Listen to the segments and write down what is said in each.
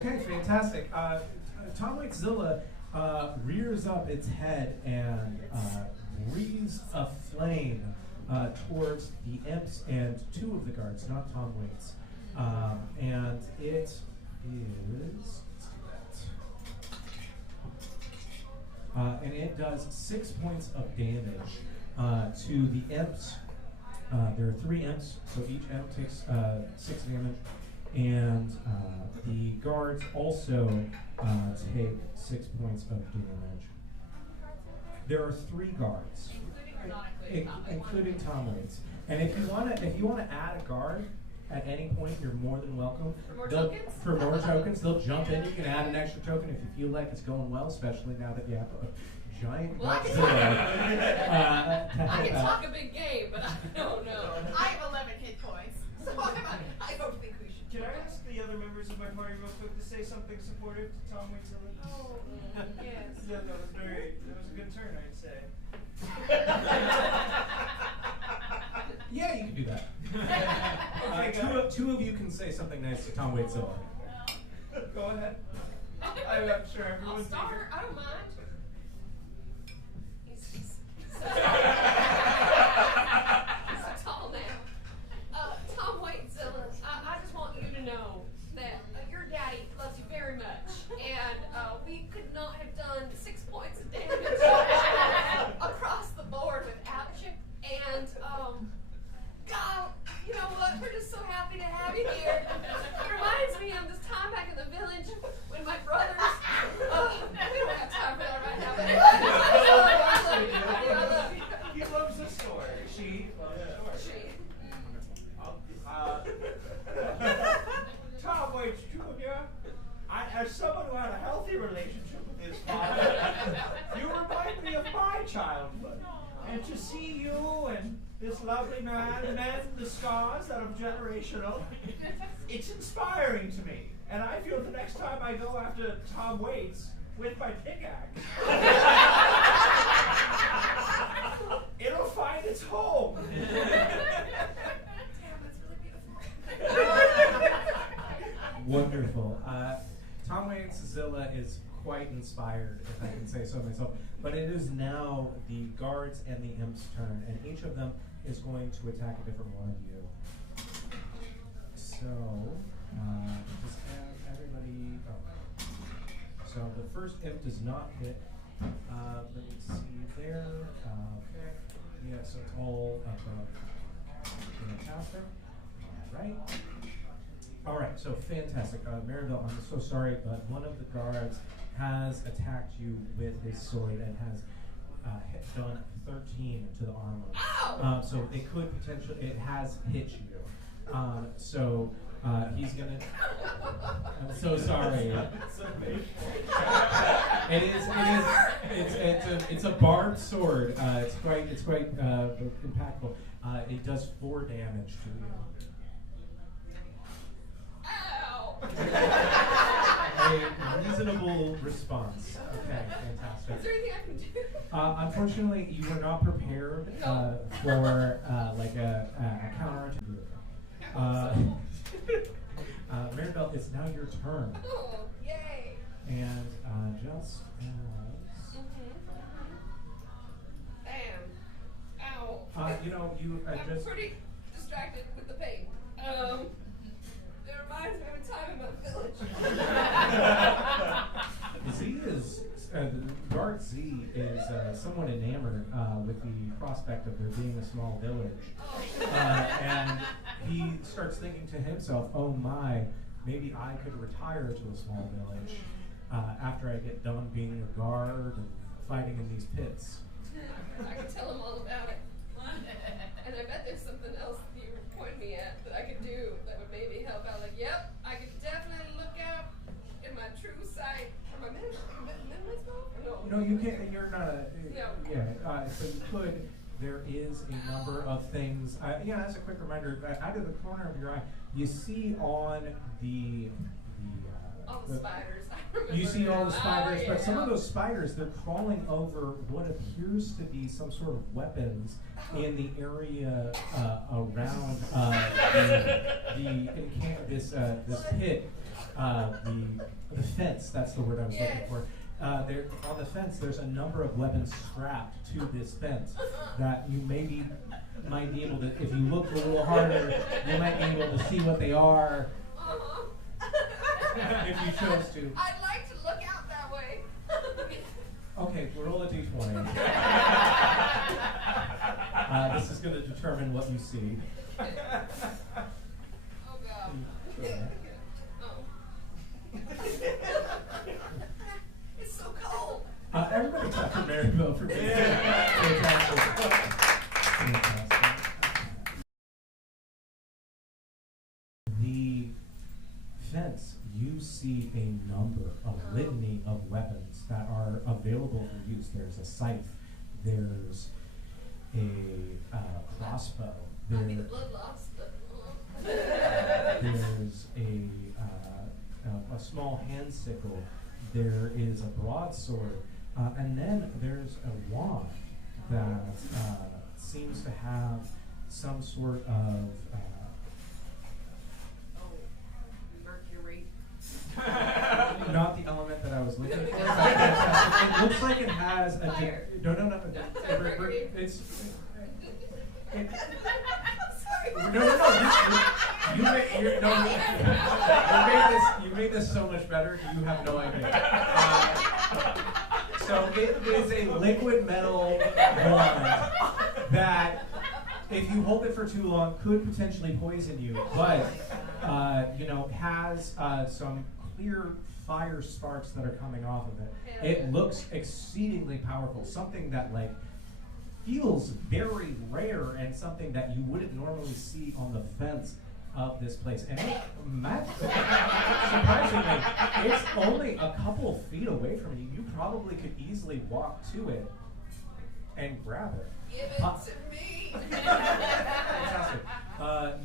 Okay, fantastic. Tom Waitszilla rears up its head and breathes a flame towards the imps and two of the guards, not Tom Waits. And it is, let's do that. And it does 6 points of damage to the imps. There are 3 imps, so each imp takes 6 damage. And the guards also take 6 points of damage. There are 3 guards, including Tom Waits. And if you want to add a guard at any point, you're more than welcome. For more tokens, they'll jump in. You can add an extra token if you feel like it's going well, especially now that you have a giant. Well, I can talk a big game, but I don't know. I have 11 hit points, so I don't think we should. Can I ask the other members of my party real quick to say something supportive to Tom Waitszilla? Oh, yes. That was a good turn, I'd say. Yeah, you can do that. Okay, two of you can say something nice to Tom Waitszilla. Go ahead. I'm not sure I'll everyone's start. I don't mind. He's so tall now. Tom Waitszilla, I just want you to know that your daddy loves you very much, and we could not have done 6 points of damage across the board without you. And God, you know what? We're just so happy to have you here. It reminds me of this time back in the village when my brothers. We don't have time for that right now. But I love you. I love you. He loves the story. She loves the story. Tom Waits Jr., as someone who had a healthy relationship with his father, you remind me of my childhood. And to see you and this lovely man mend the scars that are generational, it's inspiring to me. And I feel the next time I go after Tom Waits with my pickaxe, it'll find its home. Wonderful. Tom Waitszilla is quite inspired, if I can say so myself. But it is now the guards and the imps' turn, and each of them is going to attack a different one of you. So, just have everybody. Oh. So the first imp does not hit. Let me see there. Okay. Yeah, so it's all fantastic. All right. All right, so fantastic. Maribel, I'm so sorry, but one of the guards has attacked you with his sword and has done 13 to the armor. So it could potentially, it has hit you. So he's gonna. I'm so sorry. It's a barbed sword. It's quite impactful. It does 4 damage to you. A reasonable response. Okay, fantastic. Is there anything I can do? Unfortunately, you were not prepared for like a counter attack. Maribel, it's now your turn. Oh, yay. And just as Bam. Ow. I'm I'm pretty distracted with the pain. It reminds me of a time in my village. Z is Guard Z is somewhat enamored with the prospect of there being a small village, and he starts thinking to himself, "Oh my, maybe I could retire to a small village after I get done being a guard and fighting in these pits." I can tell him all about it. And I bet there's something else that you point me at that I could do that would maybe help out. Like, yep, I could definitely look out in my true sight. Am I minimized mode? No, you can't. You're not a. No. Yeah. So you could. There is a number of things. Yeah. As a quick reminder, out of the corner of your eye, you see on the. All the spiders. I remember You see all the them. spiders, Oh, but yeah. some of those spiders, they're crawling over what appears to be some sort of weapons in the area around this pit. the fence. That's the word I was looking for. There on the fence, there's a number of weapons strapped to this fence that you might be able to, if you look a little harder, you might be able to see what they are. If you chose to. I'd like to look out that way. Okay, roll a d20. This is going to determine what you see. Oh God. Oh. It's so cold. Everybody clap for Marybelle for being fantastic. Fantastic. The fence, you see a number, a litany of weapons that are available for use. There's a scythe, there's a crossbow, Blood loss, but there's a small hand sickle, there is a broadsword, and then there's a wand that seems to have some sort of Mercury. not the element that I was looking for. But it looks like it has a Fire. no. Mercury. It's I'm sorry. no. You made this so much better. You have no idea. So it is a liquid metal wand that, if you hold it for too long, could potentially poison you, but has some clear fire sparks that are coming off of it. It looks exceedingly powerful, something that feels very rare and something that you wouldn't normally see on the fence of this place. And surprisingly, it's only a couple feet away from you. You probably could easily walk to it and grab it. Give it to me. Fantastic.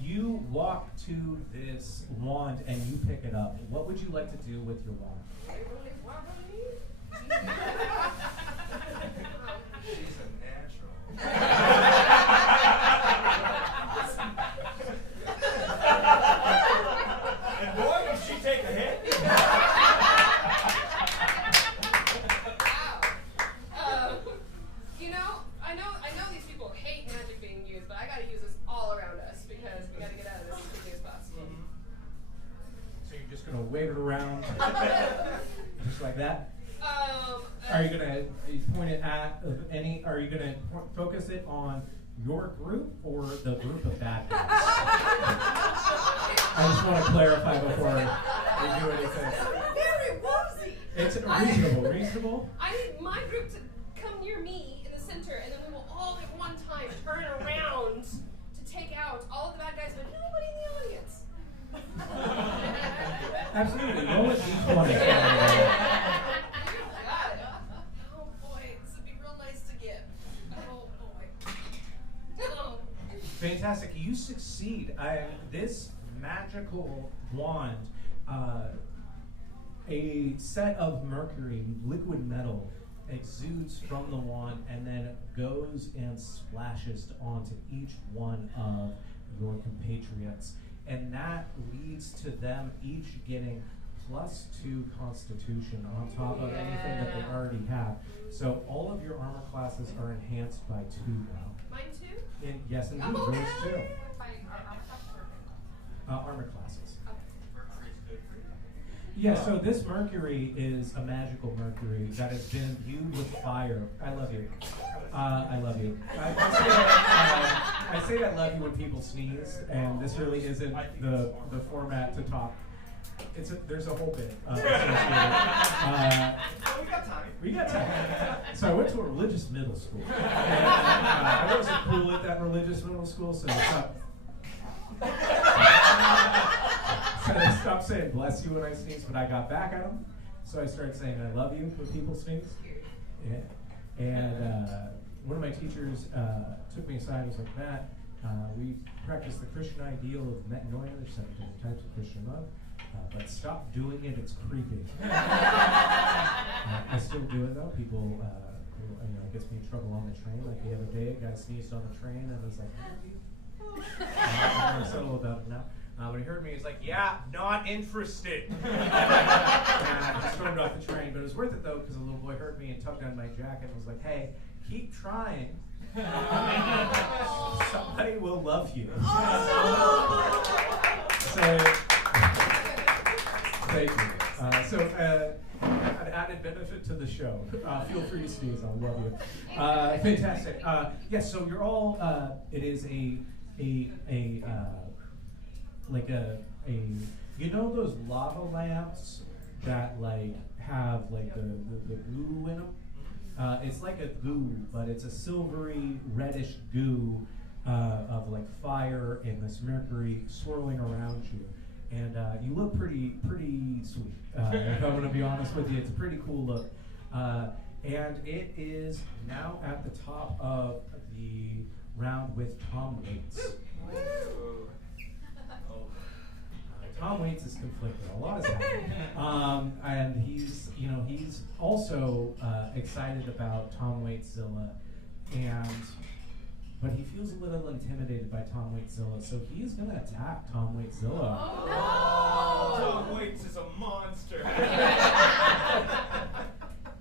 You walk to this wand and you pick it up. What would you like to do with your wand? She's a natural. And boy, did she take a hit. I know these people hate magic being used, but I gotta use this all around us because we gotta get out of this as quickly as possible. So you're just going to wave it around just like that? Are you going to point it at any, are you going to focus it on your group or the group of bad guys? I just want to clarify before we do anything. Very woozy. It's reasonable. I need my group to come near me in the center, and then we will all at one time turn around to take out all of the bad guys, but nobody in the audience. Absolutely. Roll a d20. Oh boy, this would be real nice to get. Oh boy. Oh. Fantastic. You succeed. This magical wand, a set of mercury, liquid metal, exudes from the wand and then goes and splashes onto each one of your compatriots. And that leads to them each getting +2 Constitution on top of anything that they already have. So all of your armor classes are enhanced by 2 now. Mine too? Yes, indeed, Oh, yours hell too. yeah. Armor classes. Mercury's good for you. Yeah, so this mercury is a magical mercury that has been imbued with fire. I love you. I love you. I say I love you when people sneeze, and this really isn't the format to talk. There's a whole bit. We got time. We got time. So I went to a religious middle school. And, I wasn't cool at that religious middle school, so I stopped saying bless you when I sneeze, but I got back at them. So I started saying I love you when people sneeze. Yeah. And one of my teachers took me aside and was like, Matt, we practice the Christian ideal of metanoia. There's 7 different types of Christian love. But stop doing it, it's creepy. I still do it though. People, it gets me in trouble on the train. Like the other day, a guy sneezed on the train and was like, I'm settle about it now. When he heard me, he's like, "Yeah, not interested." And I stormed off the train, but it was worth it though because a little boy heard me and tugged on my jacket and was like, "Hey, keep trying. Somebody will love you." So, thank you. An added benefit to the show. Feel free to sneeze. I'll love you. Fantastic. Yes. So you're all. It is a you know those lava lamps that like have like the goo in them. It's like a goo, but it's a silvery reddish goo of like fire and this mercury swirling around you. And you look pretty sweet. If I'm going to be honest with you, it's a pretty cool look. And it is now at the top of the round with Tom Waits. Tom Waits is conflicted. A lot is happening. And he's also excited about Tom Waitszilla, but he feels a little intimidated by Tom Waitszilla, so he is going to attack Tom Waitszilla. Oh. Tom Waits is a monster.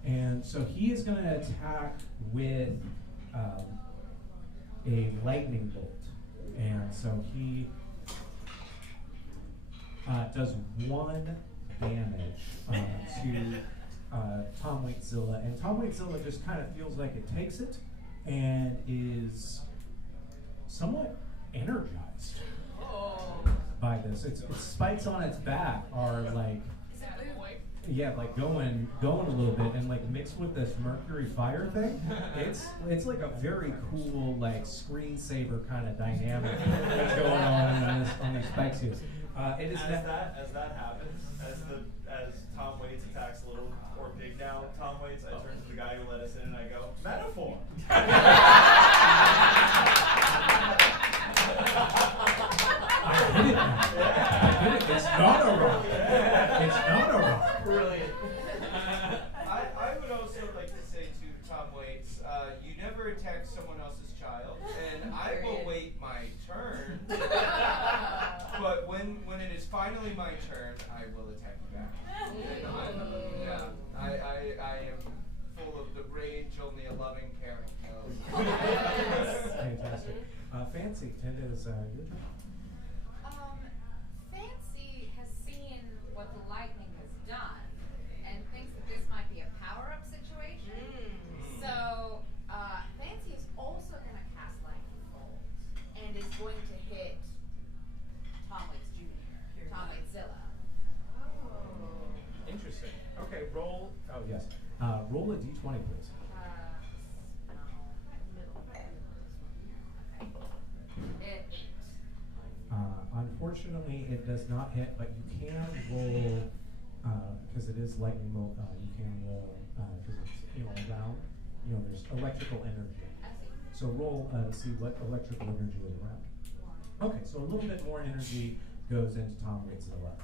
And so he is going to attack with a lightning bolt. And so he does 1 damage to Tom Waitszilla. And Tom Waitszilla just kind of feels like it takes it and is somewhat energized by this. Its spikes on its back are like, like going a little bit, and like mixed with this mercury fire thing, it's like a very cool like screensaver kind of dynamic that's going on these spikes here. It is as that happens, as Tom Waits attacks little or big now Tom Waits, I turn to the guy who let us in and I go, "Metaphor." I did it. It's not a rock. It's not a rock. Brilliant. I would also like to say to Tom Waits, you never attack someone else's child, and I will wait my turn. But when it is finally my turn, I will attack you back. I am full of the rage only a loving parent knows. Fantastic. Fancy, it is your turn. Fancy has seen what the lightning has done and thinks that this might be a power-up situation. So Fancy is also going to cast lightning bolt and is going to hit Tom Waits Jr., Tom Waitszilla. Interesting. Okay, roll. Oh, yes. Roll a d20, please. Unfortunately, it does not hit, but you can roll, because it is lightning bolt, you can roll, because it's, around, there's electrical energy. So roll to see what electrical energy is around. Okay, so a little bit more energy goes into Tom Waitszilla.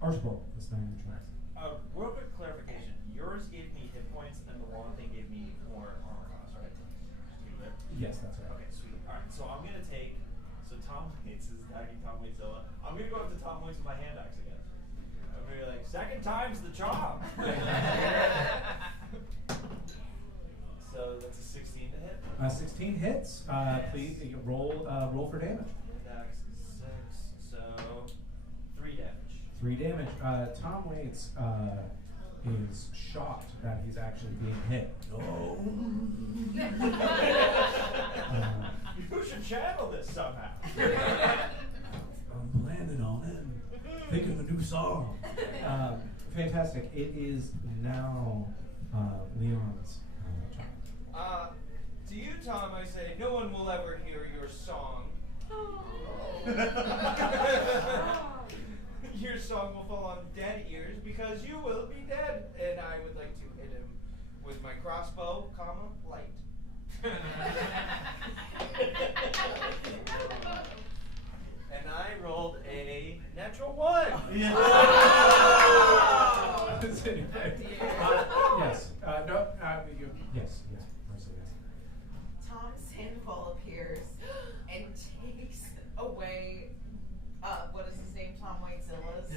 Archibald, this time your turn. Real quick clarification. Yours gave me hit points, and the wall thing gave me more armor class, right? Yes, that's right. Okay, sweet. All right, so I'm going to take... So Tom Waits is attacking Tom Waitszilla. I'm going to go up to Tom Waits with my hand axe again. I'm going to be like, second time's the charm! So that's a 16 to hit. 16 hits. Please roll for damage. Hand axe is 6, so 3 damage. 3 damage. Tom Waits is shocked that he's actually being hit. Oh. You should channel this somehow. I'm planning on it. Think of a new song. Fantastic. It is now Leon's turn. To you, Tom, I say, no one will ever hear your song. Your song will fall on dead ears because you will be dead. And I would like to hit him with my crossbow, light. And I rolled a natural 1. Yes. Yes. Marcy, yes. Tom Sandoval appears and takes away what is his name? Tom Whitezilla's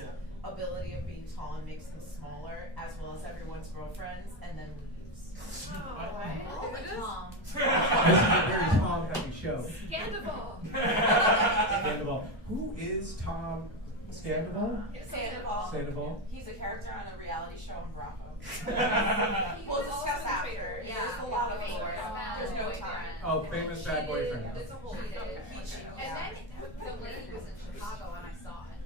ability of being tall and makes them smaller, as well as everyone's girlfriends, and then leaves. All the Toms. This is a very Tom-heavy show. Scandival. Scandival. Who is Tom Scandival? Sandoval. Sandoval. He's a character on a reality show on Bravo. He We'll was also discuss the after. traitor. Yeah. There's a lot of Famous stories. bad There's no boyfriend. time. Oh, famous bad boyfriend. It's a whole She did. He cheated. And then the lady was in Chicago and I saw it.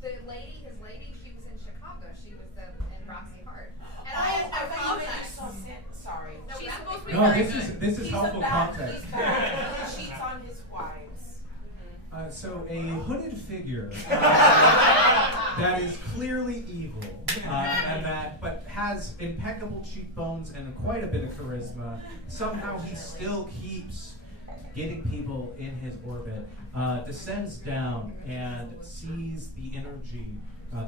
The lady, his lady, she was in Chicago. She was in Roxy Hart. And I thought you commented. saw Sorry. No, She's that supposed to be was- No, very this good. is helpful context. He's bad. He cheats on his wives. So a hooded figure that is clearly evil, but has impeccable cheekbones and quite a bit of charisma. Somehow he still keeps getting people in his orbit. Descends down and sees the energy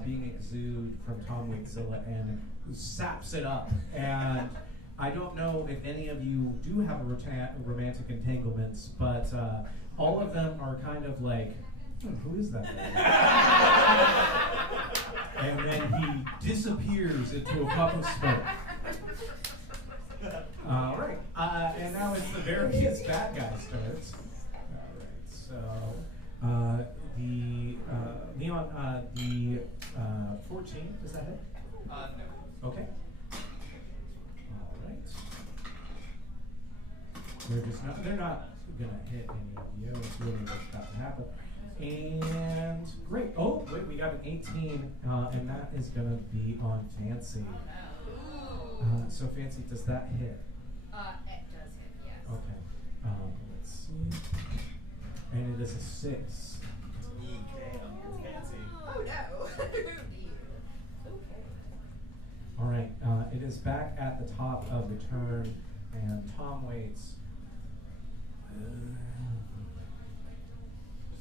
being exuded from Tom Whitezilla and saps it up. And I don't know if any of you do have a romantic entanglements, but all of them are kind of like, who is that? And then he disappears into a puff of smoke. All right, and now it's the various bad guy starts. All right, so the Leon, the 14, does that hit? No. Okay. All right. They're not gonna hit any of you. It's really what's about to happen. And great. Oh, wait, we got an 18, and that is gonna be on Fancy. So Fancy, does that hit? It does hit, yes. Okay. Let's see. And it is a 6. Oh no. Okay. All right. It is back at the top of the turn, and Tom waits. Does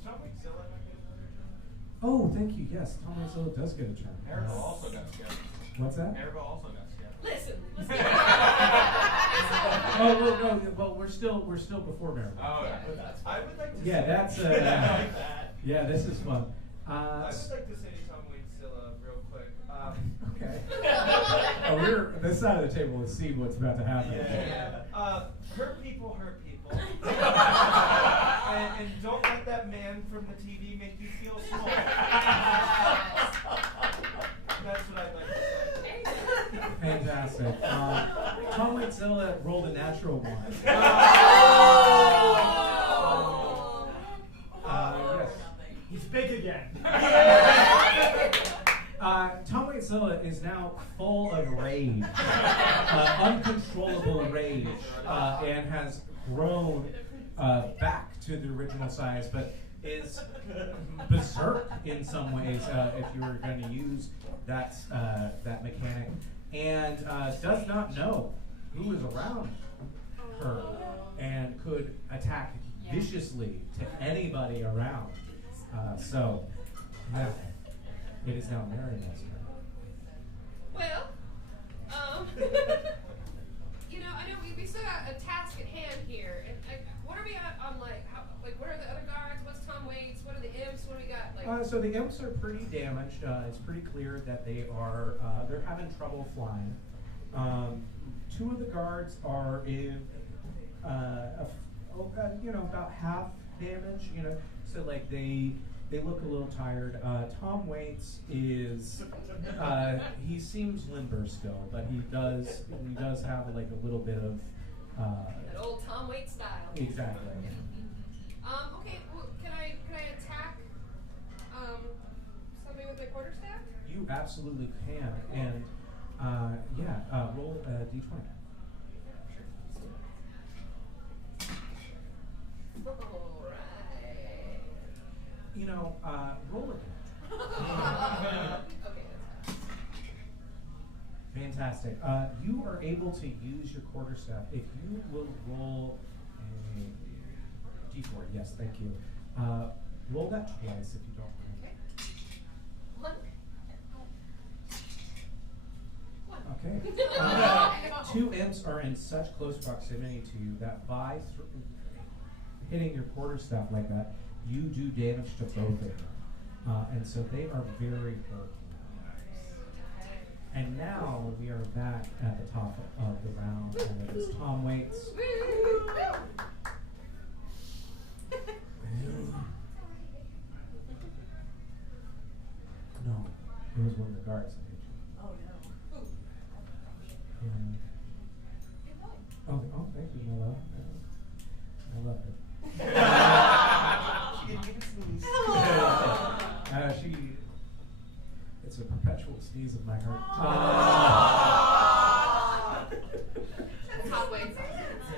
Tom Whitezilla not get another turn? Oh, thank you. Yes, Tom Whitezilla does get a turn. Maribel also got scared. What's that? Maribel also got scared. Listen. Oh, well, we're still before Maribel. Oh, yeah. I would like to Yeah, say, that's I like that. yeah, this is fun. I would like to say to Tom Whitezilla real quick. Okay. Oh, we're this side of the table to see what's about to happen. Hurt people hurt people. and don't let that man from the TV make you feel small. That's what I'd like to say. Fantastic. Tom Whitezilla rolled a natural 1. Yes. He's big again. Tom Whitezilla is now full of rage, uncontrollable rage, and has grown back to the original size, but is berserk in some ways if you were going to use that mechanic, and does not know who is around her and could attack viciously to anybody around. So, yeah. It is now Maribel's turn. Well, I know we still got a task at hand here. And what are we at on what are the other guards? What's Tom Waits? What are the imps? What do we got? So the imps are pretty damaged. It's pretty clear that they are they're having trouble flying. 2 of the guards are in about half damage. So like they look a little tired. Tom Waits is he seems limber still, but he does have like a little bit of that old Tom Waits style. exactly. Okay. Well, can I attack somebody with my quarterstaff? You absolutely can, and roll a d20. Alright. Roll again. Okay, that's fine. Fantastic. You are able to use your quarterstaff. If you will roll a d4, yes, thank you. Roll that twice if you don't mind. Okay. Okay. 2 imps are in such close proximity to you that by hitting your quarterstaff like that, you do damage to both of them. And so they are very hurt. And now we are back at the top of the round, and it is Tom Waits. No, it was one of the guards that hit you. Oh no. And oh, thank you, my love. I love her. She didn't even sneeze. It's a perpetual sneeze of my heart. Tom Waits.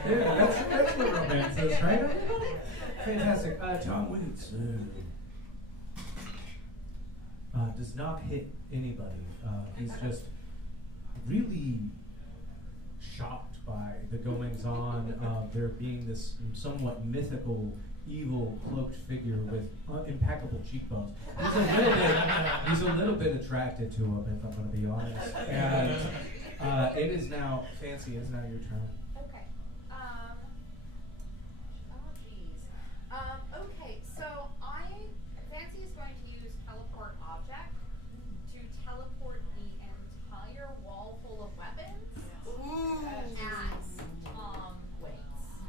Yeah, that's what romance is, right? Fantastic. Tom Waits does not hit anybody. He's just really shocked by the goings-on of there being this somewhat mythical, evil, cloaked figure with impeccable cheekbones. He's a little bit attracted to him, if I'm going to be honest. And it is now, Fancy, it is now your turn. Okay. Okay, so Fancy is going to use teleport object to teleport the entire wall full of weapons at Tom Waits.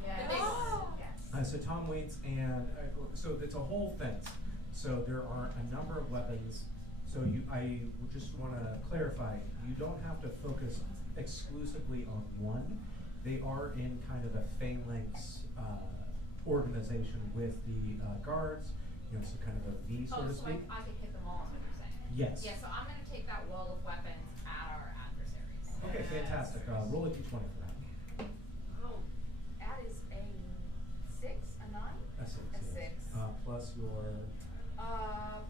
Yes. The big one. Yes. So Tom Waits, and so it's a whole fence. So there are a number of weapons. So I just want to clarify, you don't have to focus exclusively on one. They are in kind of a phalanx organization with the guards, so kind of a V, so to So speak. I could hit them all, is what you're saying? Yes. Yeah, so I'm going to take that wall of weapons at our adversaries. Okay, fantastic. Roll a d20 for that. Oh, that is a 6, a 9? A six. A yes. 6. Plus your.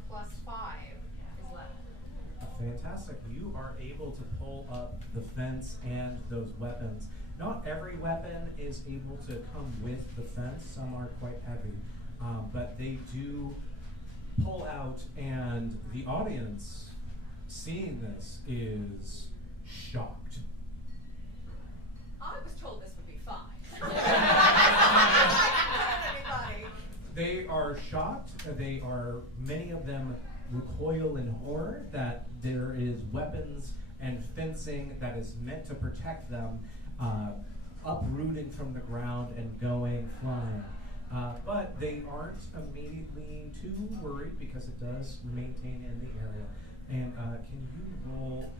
Plus 5 is 11. Fantastic. You are able to pull up the fence and those weapons. Not every weapon is able to come with the fence. Some are quite heavy. But they do pull out, and the audience seeing this is shocked. I was told this would be fine. They are shocked. Many of them recoil in horror that there is weapons and fencing that is meant to protect them, uprooting from the ground and going flying. But they aren't immediately too worried because it does maintain in the area. And can you roll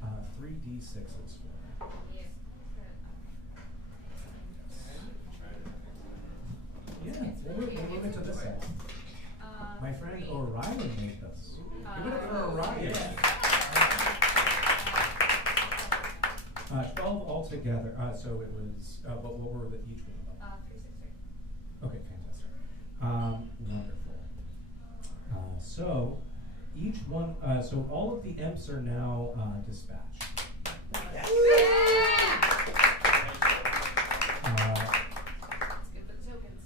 3d6s for me? Yes. Yeah, we'll move it to this side. My friend Orion made this. Give it up for Orion. 12 altogether. So it was, what were each one about? 3, 6, 3. Okay, fantastic. Wonderful. So each one, so all of the imps are now dispatched. It's good for the tokens.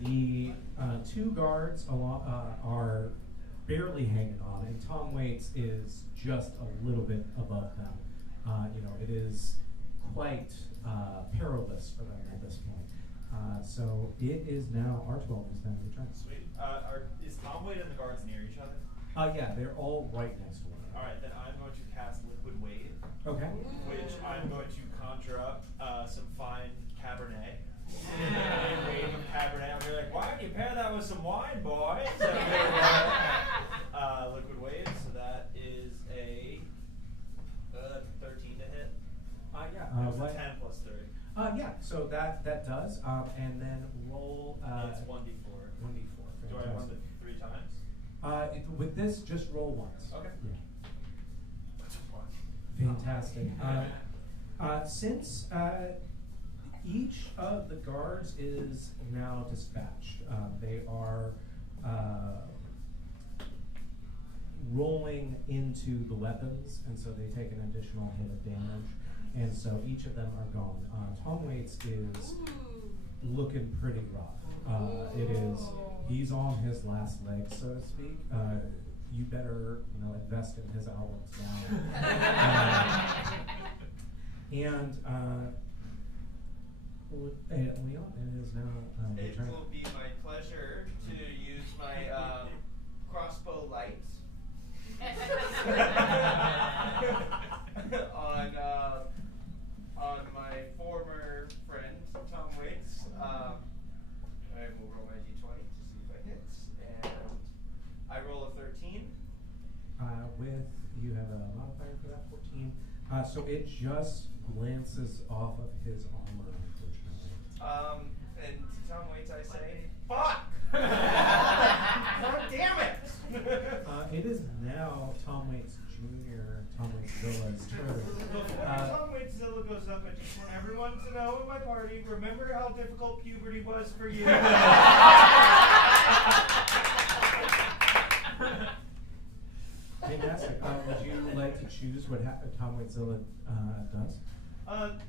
The two guards are barely hanging on, and Tom Waits is just a little bit above them. It is quite perilous for them at this point. So it is now R12 is now your turn. Sweet. Is Tom Wade and the guards near each other? Yeah, they're all right next to one another. Alright, then I'm going to cast Liquid Wade, Okay. which I'm going to conjure up some fine Cabernet. A wave of Cabernet. I'll be like, why don't you pair that with some wine, boys? Liquid Wade, so that is a 13 to hit. Yeah. It was a 10 plus 3. Yeah, so that does. And then roll. It's 1d4. 1d4. Do I run it 3 times? With this, just roll once. Okay. Yeah. That's a 1. Fantastic. Since each of the guards is now dispatched, they are rolling into the weapons, and so they take an additional hit of damage, and so each of them are gone. Tom Waits is looking pretty rough. He's on his last leg, so to speak. You better, invest in his albums now. And Leon, it is now your It turn. will be my pleasure to use my crossbow light on my former friend Tom Waits. I will roll my d20 to see if it hits, and I roll a 13. You have a modifier for that, 14. So it just glances off of his armor, unfortunately. And to Tom Waits I say, fuck! God damn it! It is now Tom Waits Jr., Tom Waits Villa's turn. Before Tom Waits Zilla goes up, I just want everyone to know in my party, remember how difficult puberty was for you? Fantastic. Would you like to choose what Tom Waits Zilla does?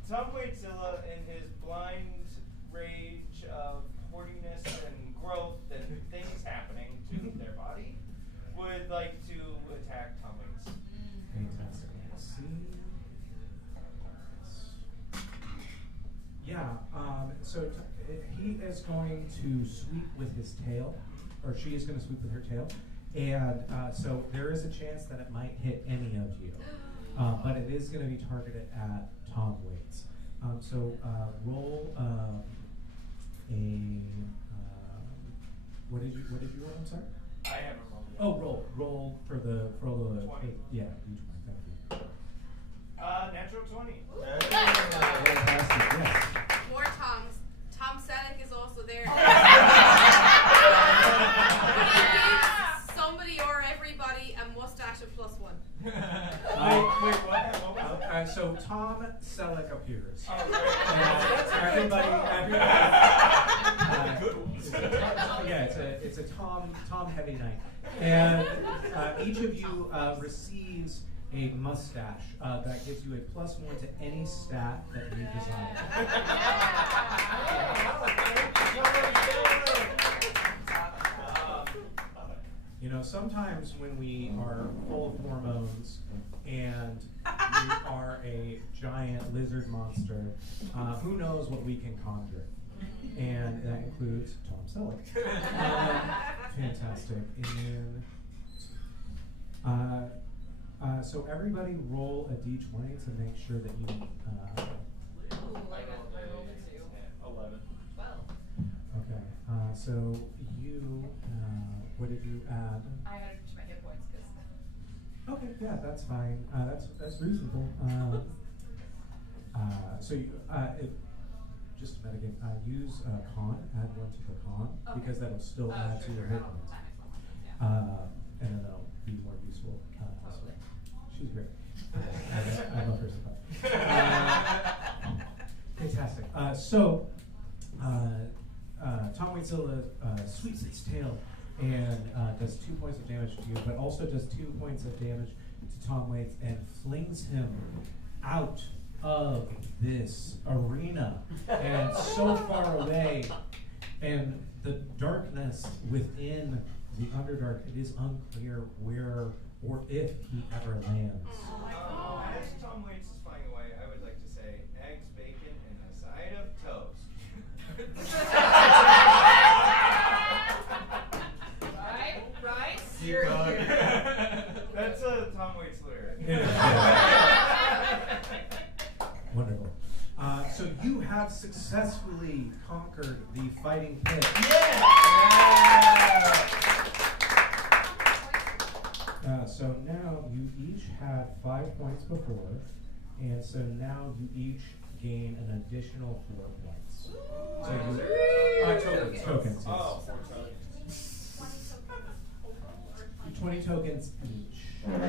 Tom Waits Zilla, in his blind rage of horniness and growth and things happening to their body, would like to attack Tom Waits. Fantastic. Let's see. Yeah, so he is going to sweep with his tail, or she is going to sweep with her tail, and so there is a chance that it might hit any of you, but it is going to be targeted at Tom Waits. So roll what did you roll? I'm sorry. I haven't rolled it. Oh, roll for the 20. yeah, each one. Thank you. Natural 20. Fantastic. Yes. More Toms. Tom Selleck is also there. Somebody or everybody a mustache of +1. Wait, what? So Tom Selleck appears. Oh, great. Everybody. Good ones. Yeah, it's a Tom heavy night, and each of you receives a mustache that gives you a +1 to any stat that you desire. You know, sometimes when we are full of hormones and you are a giant lizard monster, who knows what we can conjure? And that includes Tom Selleck. Fantastic. And then, so everybody roll a d20 to make sure that you. Ooh, I rolled a 2. 11. 12. Okay. So you, what did you add? I added to my hit points because. Okay, yeah, that's fine. That's reasonable. So you, just to metagame, use con, add 1 to the con, Okay. because that'll still add to your hit points. That makes a lot of sense, yeah. And then that'll be more useful elsewhere. She's great. I love her so much. Fantastic. So Tom Waitzilla sweeps its tail and does 2 points of damage to you, but also does 2 points of damage to Tom Waits and flings him out of this arena and so far away, and the darkness within the Underdark, it is unclear where or if he ever lands. As Tom Waits is flying away, I would like to say eggs, bacon, and a side of toast. Right? You're That's a Tom Waits lyric. Wonderful. So you have successfully conquered the fighting pit. So now you each had 5 points before, and so now you each gain an additional 4 points. So you, tokens. Yes. Oh, 4 tokens. 20 tokens each. So I'm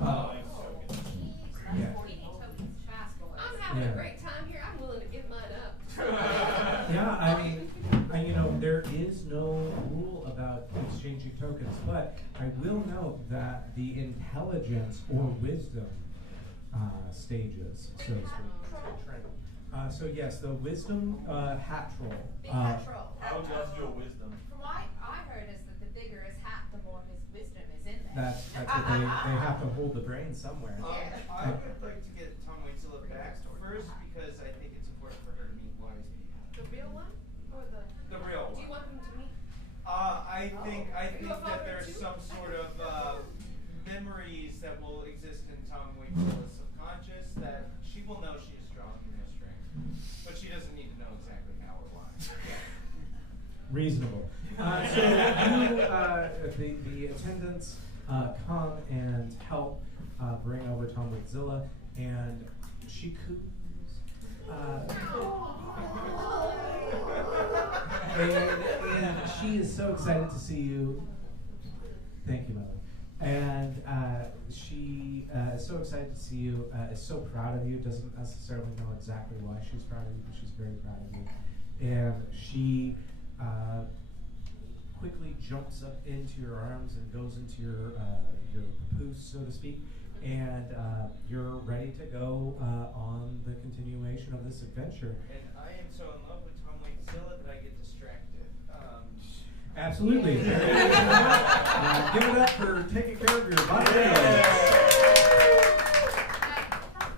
9 tokens. Yeah. 48 tokens. Fast boys. I'm having Yeah. a great time here. I'm willing to give mine up. Yeah, I mean, you know, there is no rule about exchanging tokens, but I will note that the intelligence or wisdom stages, so to speak. So yes, the wisdom hat troll. Big hat troll. How would you have to do a wisdom? From what I heard is that the bigger his hat, the more his wisdom is in there. That's what they have to hold the brain somewhere. I would like to get Tom Waitzilla back first because I think it's important for her to meet wise people. I think you a that father there's too? some sort of memories that will exist in Tom Waits' subconscious that she will know she is drawing their strings, but she doesn't need to know exactly how or why. Reasonable. So you, the attendants come and help bring over Tom Waitzilla, and she coos. And she is so excited to see you. Thank you, Mother. And she is so excited to see you, is so proud of you, doesn't necessarily know exactly why she's proud of you, but she's very proud of you. And she quickly jumps up into your arms and goes into your papoose, so to speak, and you're ready to go on the continuation of this adventure. And I am so in love with Tom Waitzilla that I get distracted. Absolutely. Give it up for taking care of your body. Can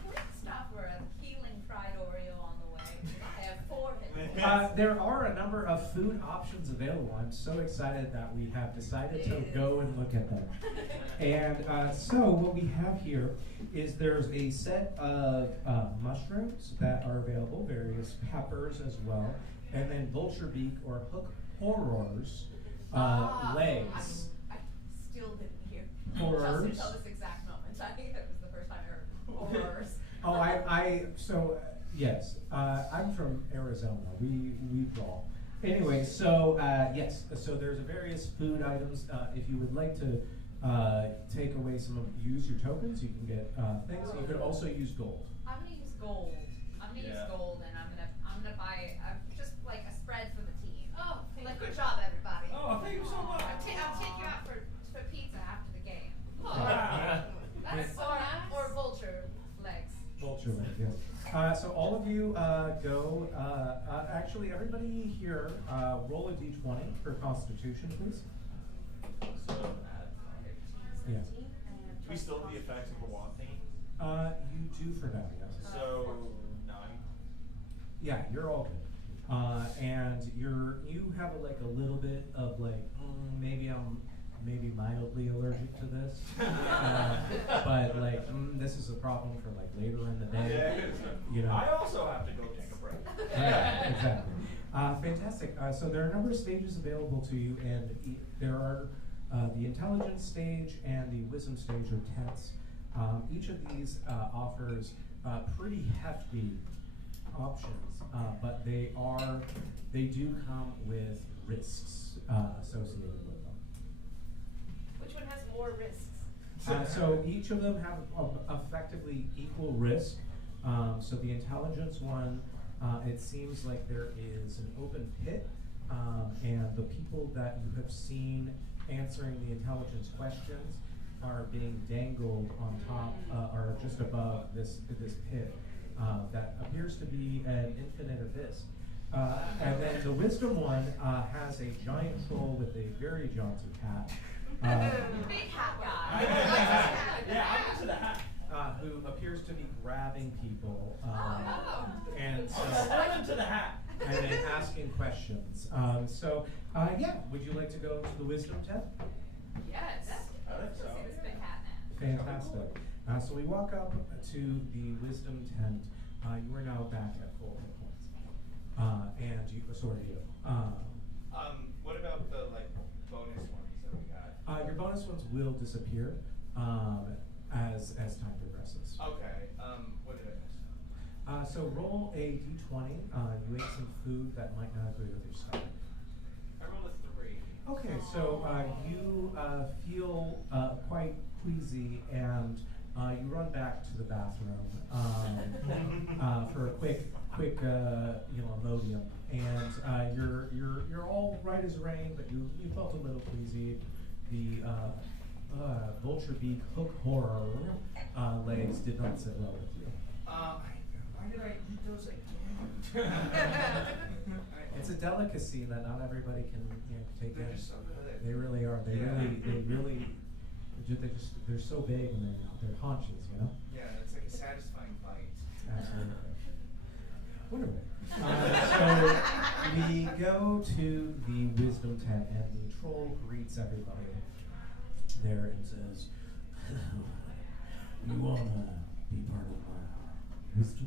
we stop for a healing fried Oreo on the way? I have 4 hits. There are a number of food options available. I'm so excited that we have decided to go and look at them. And so what we have here is there's a set of mushrooms that are available, various peppers as well, and then vulture beak or hook horrors legs. I still didn't hear. Horrors. Until this exact moment. I think that was the first time I heard horrors. So yes, I'm from Arizona. We draw. Anyway, so yes, so there's various food items. If you would like to take away use your tokens, you can get things. You could also use gold. I'm gonna use gold. I'm gonna use gold, and I'm gonna buy just like a spread for the team. Oh, Like, good job, everybody. Oh, thank you so much. I'll take you out for pizza after the game. Wow. That's so nice. Or vulture legs. Vulture leg, yes. So all of you go. Actually, everybody here, roll a d20 for Constitution, please. So, Yeah. do we still have the effects of the wand thing? You do for now, yes. So 9. Yeah, you're all good. And you have a little bit of maybe I'm mildly allergic to this, but this is a problem for later in the day. You know. I also have to go take a break. Yeah, exactly. Fantastic. So there are a number of stages available to you, and there are the intelligence stage and the wisdom stage are tense. Each of these offers pretty hefty options, but they do come with risks associated with them. Which one has more risks? So each of them have effectively equal risk. So the intelligence one, it seems like there is an open pit, and the people that you have seen answering the intelligence questions are being dangled on top, or just above this pit that appears to be an infinite abyss. And then the wisdom one has a giant troll with a very jaunty hat. Big hat guy. Yeah, I'm into the hat. Who appears to be grabbing people, and so I'm into the hat. and then asking questions. Yeah, would you like to go to the wisdom tent? Yes. I think so. Let's see this big hat man. Fantastic. So we walk up to the wisdom tent. You are now back at full hit points, and so are you. What about the bonus ones that we got? Your bonus ones will disappear as time progresses. Okay. What did I miss? So roll a d20. You ate some food that might not agree with your stomach. I rolled a 3. Okay, so you feel quite queasy, and you run back to the bathroom for a quick Imodium, and you're all right as rain, but you felt a little queasy. The vulture beak hook horror legs did not sit well with you. Why did I eat those again? It's a delicacy that not everybody can take They're in. just so good. They really are. They're so big and they're haunches, you know? Yeah, it's like a satisfying bite. Absolutely. Wonderful. So we go to the wisdom tent, and the troll greets everybody there and says, "You wanna be part of my wisdom?"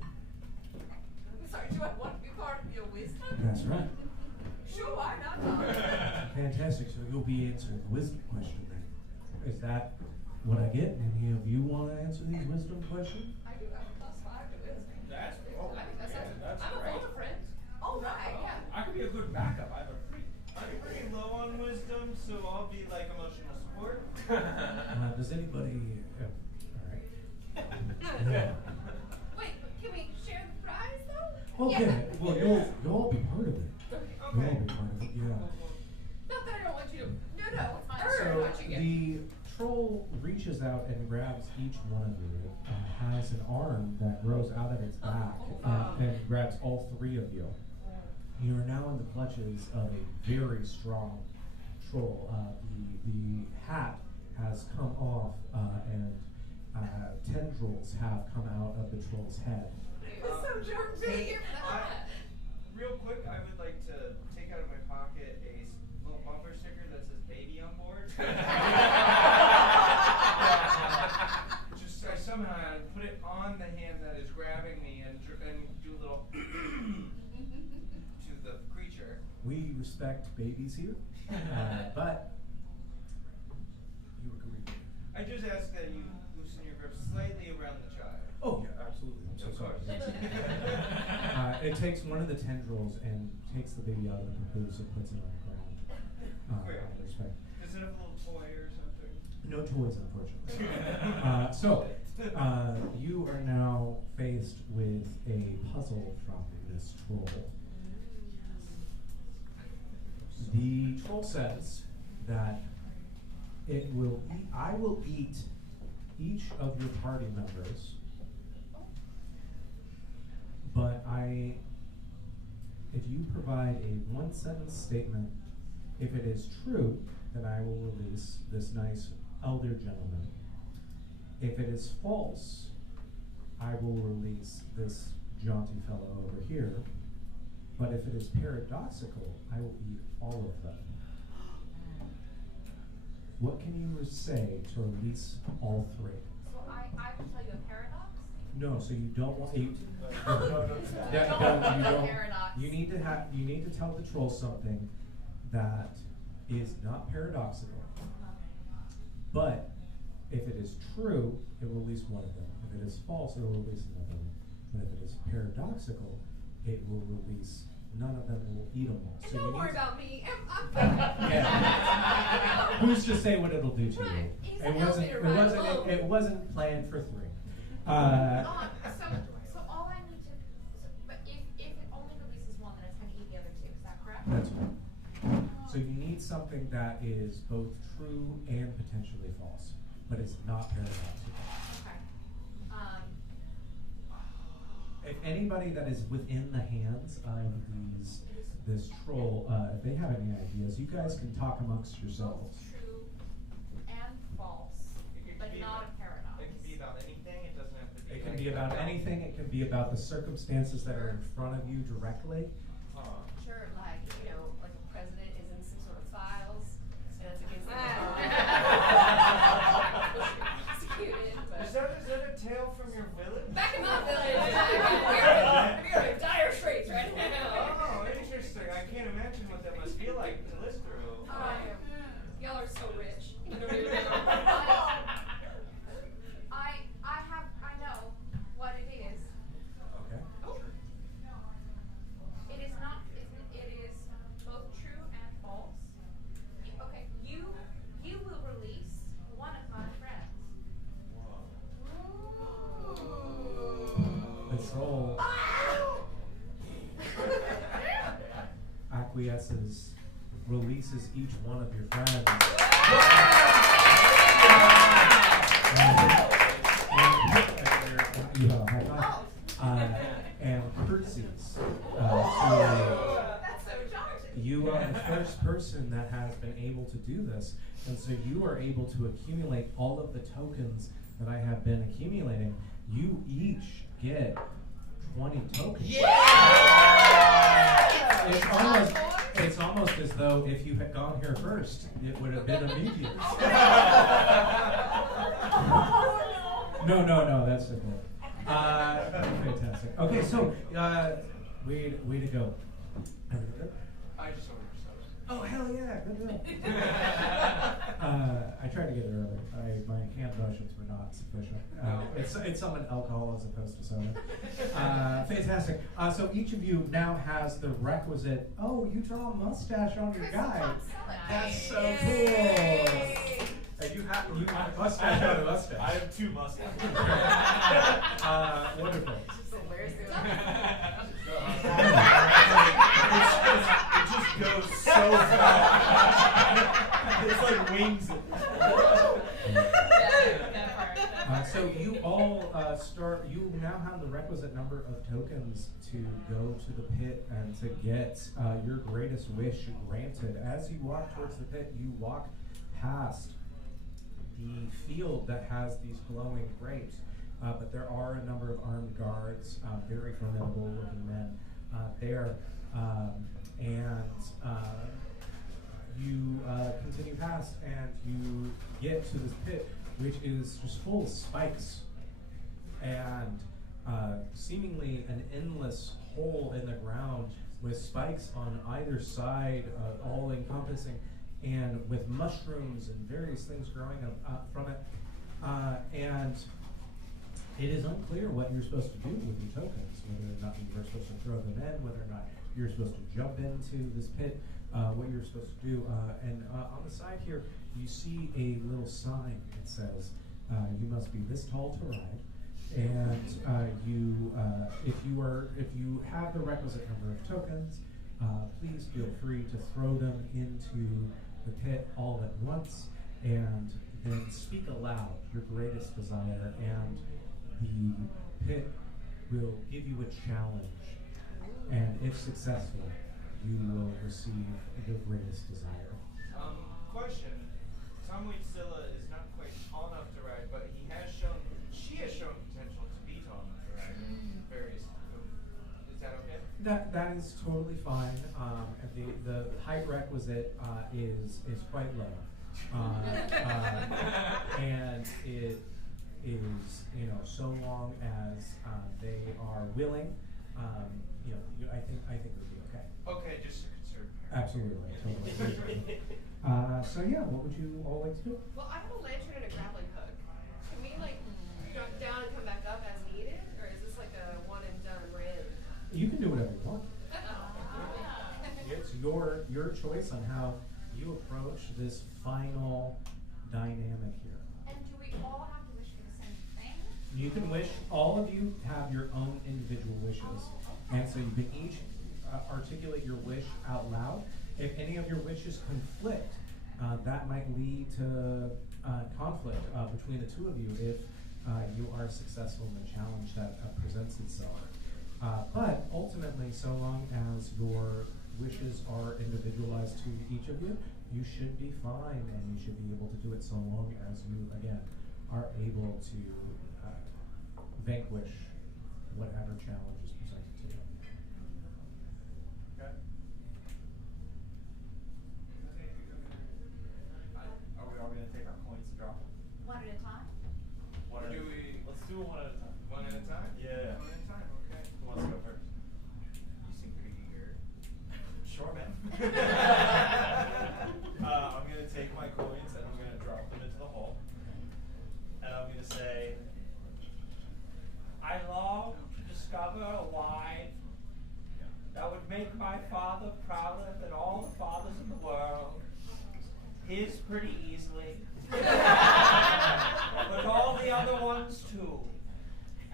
I'm sorry, do I want to be part of your wisdom? That's right. Sure, why not? Fantastic. So you'll be answering the wisdom question then. Is that what I get? Any of you want to answer these wisdom questions? I do have a +5 to wisdom. That's I think that's I'm a great. older friend. Oh, right, yeah. I could be a good backup. I have a pretty. I'm pretty low on wisdom, so I'll be like emotional support. Does anybody? All right. Yeah. Wait, can we share the prize though? Okay. Yeah. Well, you'll all be part of it. You'll all be part of it. Yeah. Not that I don't want you to. No, it's my So turn. What you get? the troll reaches out and grabs each one of you. Has an arm that grows out of its back and grabs all three of you. You are now in the clutches of a very strong troll. The hat has come off and tendrils have come out of the troll's head. That's so jerk. Really give that. Real quick, I would like to take out of my pocket a little bumper sticker that says "baby on board." Just I somehow put it on the hand that is grabbing me and do a little to the creature. We respect babies here, but you agree. I just ask that you loosen your grip slightly around the child. Oh yeah, absolutely. I'm so Of sorry. course. It takes one of the tendrils and takes the baby out of the papoose and puts it on the ground. Wait. Out of respect. Does it have a little toy or something? No toys, unfortunately. You are now faced with a puzzle from this troll. The troll says that I will eat each of your party members, but if you provide a one-sentence statement, if it is true, then I will release this nice elder gentleman. If it is false, I will release this jaunty fellow over here. But if it is paradoxical, I will eat all of them. What can you say to release all three? So I can tell you a paradox? No, so you don't want you. Don't want you the don't. paradox. You need to tell the troll something that is not paradoxical. But if it is true, it will release one of them. If it is false, it will release another one. But if it is paradoxical, it will release none of them and will eat them all. And So you don't need worry to- about me. I'm fine. Yeah. Who's to say what it'll do to Right. you? He's It an wasn't. elevator It ride wasn't. alone. It wasn't planned for three. So all I need to, but if it only releases one, then it's going to eat the other two. Is that correct? That's right. So you need something that is both true and potentially false, but it's not paradoxical. Okay. If anybody that is within the hands of this troll, if they have any ideas, you guys can talk amongst yourselves. True and false, but not a paradox. It can be about anything. It doesn't have to be. It can be about anything. It can be about the circumstances that are in front of you directly. Sure, like, like a president is in some sort of files, and it's against the executed, Is but that a tale from your village? back in my village, we're in dire straits right now. Oh, interesting. I can't imagine what that must feel like to live through. Y'all are so rich. I know what it is. Okay. It is not. It is both true and false. Okay, you will release one of my friends. The troll acquiesces, releases each one of your friends. And curtsies That's so jaunty. you are the first person that has been able to do this, and so you are able to accumulate all of the tokens that I have been accumulating. You each get 20 tokens. Yeah! It's almost It's almost as though if you had gone here first, it would have been immediate. No, that's it. Fantastic. Okay, so way to go. Everything good? I just ordered soda. Oh hell yeah, good deal. I tried to get it early. My hand motions were not sufficient. It's someone alcohol as opposed to soda. Fantastic. So each of you now has the requisite. Oh, you draw a mustache on your guy. That's so cool. And you have a mustache on a mustache. I have 2 mustaches. Wonderful. So where's the It just goes so fast. It's like wings. So you all start. You now have the requisite number of tokens to go to the pit and to get your greatest wish granted. As you walk towards the pit, you walk past the field that has these glowing grapes, but there are a number of armed guards, very formidable looking men there, and you continue past and you get to this pit, which is just full of spikes and seemingly an endless hole in the ground with spikes on either side, all encompassing, and with mushrooms and various things growing up from it. And it is unclear what you're supposed to do with your tokens, whether or not you're supposed to throw them in, whether or not you're supposed to jump into this pit, what you're supposed to do. And on the side here, you see a little sign that says, you must be this tall to ride. And if you have the requisite number of tokens, please feel free to throw them into the pit all at once, and then speak aloud your greatest desire, and the pit will give you a challenge, and if successful, you will receive your greatest desire. Question. Tom Wheatzilla is not quite tall enough to ride, but she has shown potential to be tall enough to ride in various. Is that okay? That is totally fine. The height requisite is quite low, and it is so long as they are willing. I think it would be okay. Okay, just a concern. Absolutely, totally. So yeah, what would you all like to do? Well, I have a lantern and a grappling hook. Can we drop down and come back up as needed, or is this like a one and done rid? You can do whatever you want. It's your choice on how you approach this final dynamic here. And do we all have to wish for the same thing? You can wish. All of you have your own individual wishes, and so you can each articulate your wish out loud. If any of your wishes conflict, that might lead to conflict between the two of you if you are successful in the challenge that presents itself. But ultimately, so long as your wishes are individualized to each of you, you should be fine, and you should be able to do it so long as you, again, are able to vanquish whatever challenge is presented to you. Okay. Are we all going to take our coins and drop them? One at a time? Let's do it one at a time. One at a time? Yeah. One at a time, okay. Who wants to go first? You seem pretty eager. Sure, man. I'm going to take my coins and I'm going to drop them into the hole. And I'm going to say, I long to discover a wine that would make my father prouder than all the fathers in the world. His pretty easily. But all the other ones too.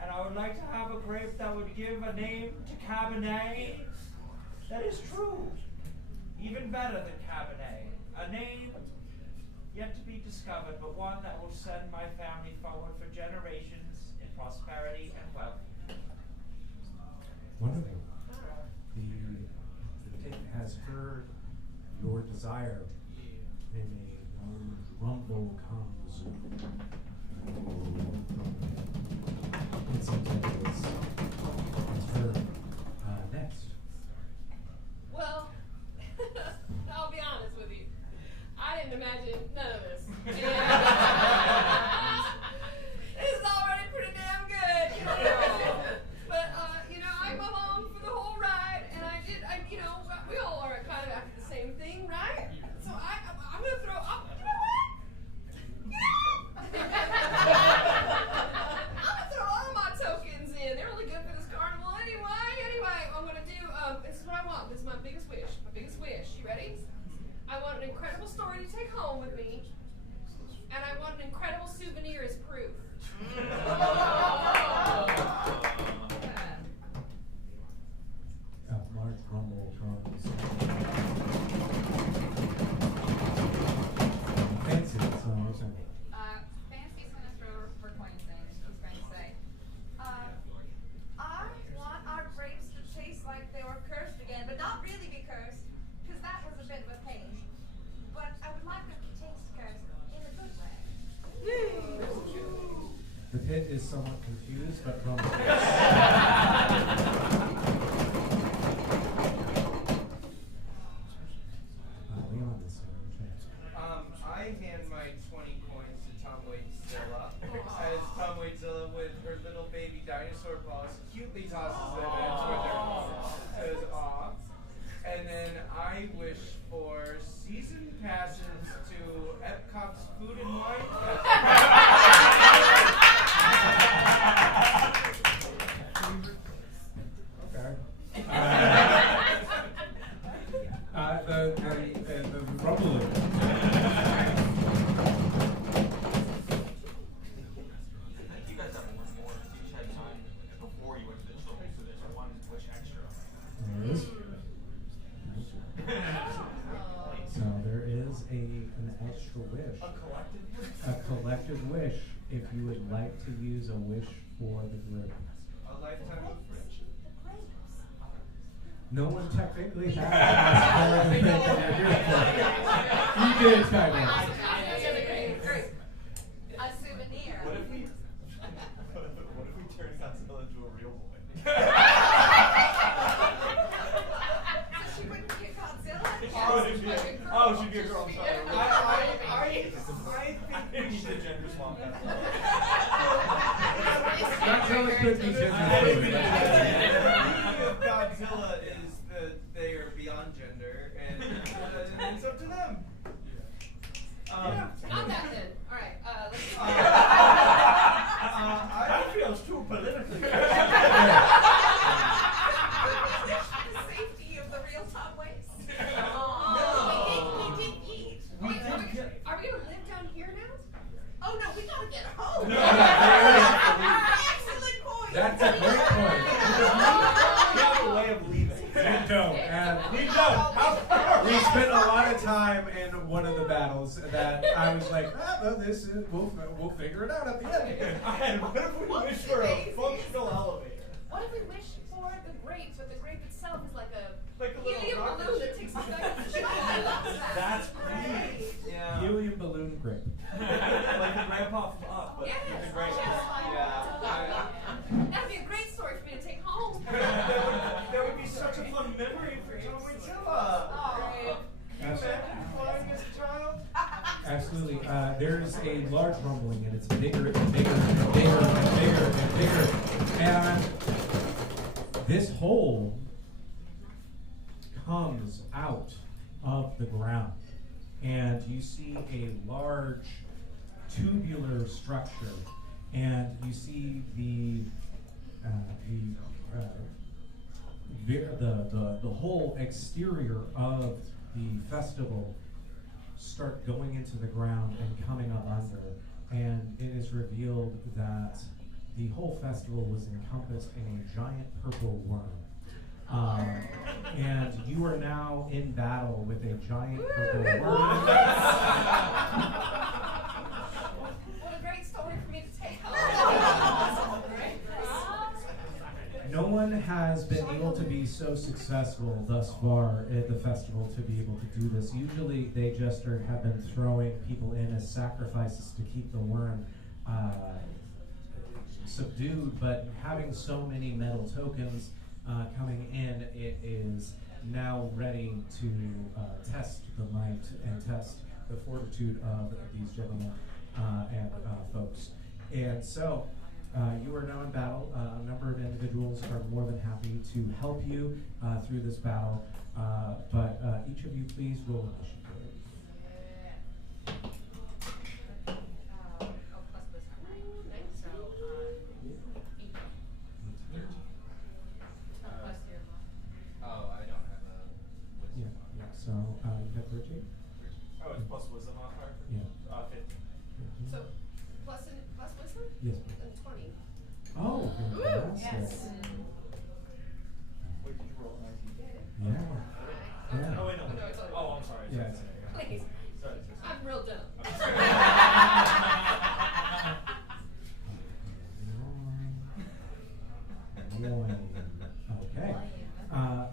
And I would like to have a grape that would give a name to Cabernet that is true. Even better than Cabernet. A name yet to be discovered, but one that will send my family forward for generations in prosperity and wealth. Wonderful. The pit has heard your desire, and a rumble comes. It seems like it's heard next. Well, pit is somewhat confused, but rumbles. Leon is I hand my 20 coins to Tom Waitezilla as Tom Waitezilla with her little baby dinosaur paws cutely tosses them in Twitter. Says aw. And then I wish for season passes to Epcot's Food and Wine Okay. The rumbling. You guys have one more. You each had time before you went to the show, so there's one wish extra. There is. So there is an extra wish. A collective wish? A collective wish if you would like to use a wish for the group. A lifetime of friendship. No one technically has that. You did, kind of. A souvenir. What if we turn Godzilla into a real boy? So she wouldn't be a Godzilla? Oh, she'd be a girl. I'm sorry. I think we need to gender swap that. Godzilla could be gender The fluid. beauty of Godzilla is that they are beyond gender, and it's up to them. Not that then. All right. Let's see. That feels too politically. The safety of the real Tom Waits. We did eat. Wait, are we gonna live down here now? Oh no, we gotta get home. No. Excellent point. That's a great point. We have a way of leaving. We don't. And We don't. we spent a lot of time in one of the battles that I was like, well, this is we'll figure it out at the end. And what if we wish for a functional elevator? What if we wish for the grapes, but the grape itself is like a Like a little helium rocket balloon ship. that takes us back to the ship? I love that. That's great. Yeah. Helium balloon grip. Like the grandpa from Up, but Yes. with the great. Yeah. That'd be a great story for me to take home. That would be such a fun memory for Tom Waitezilla. Can you imagine flying as a child? Absolutely. There's a large rumbling, and it's bigger and bigger and bigger and bigger and bigger. And this hole comes out of the ground, and you see a large tubular structure, and you see the whole exterior of the festival start going into the ground and coming up under, and it is revealed that the whole festival was encompassed in a giant purple worm. And you are now in battle with a giant purple worm. What a great story for me to take home. No one has been able to be so successful thus far at the festival to be able to do this. Usually they just have been throwing people in as sacrifices to keep the worm subdued, but having so many metal tokens coming in, it is now ready to test the might and test the fortitude of these gentlemen and folks. And so you are now in battle. A number of individuals are more than happy to help you through this battle, but each of you please roll initiative. Plus this one, right? So, plus your Oh, I don't have a Yeah, wisdom. yeah. So you have 13? Oh, it's plus wisdom modifier? Yeah. 15. So, plus wisdom? Yes. And 20. Oh, fantastic. Yes. Wait, did you roll 19? Yeah. Yeah. Oh, wait, no. No, it's all- Oh, I'm sorry. Yeah, Sorry. Please. Sorry. I'm real dumb. Okay.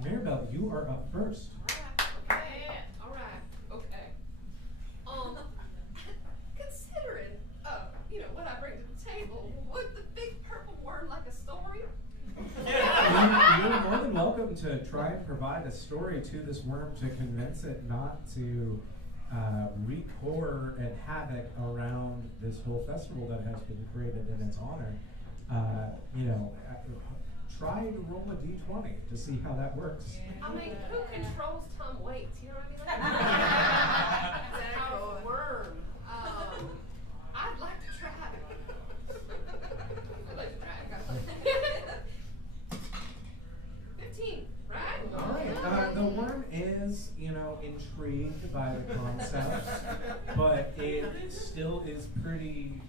Maribel, you are up first. Alright, okay. Considering, what I bring to the table, would the to try and provide a story to this worm to convince it not to wreak horror and havoc around this whole festival that has been created in its honor. Try to roll a d20 to see how that works. I mean, who controls Tom Waits? You know what I mean? Like, a worm. I'd like to try. I'd like to try. 15, right? All right. The worm is, intrigued by the concept, but it still is pretty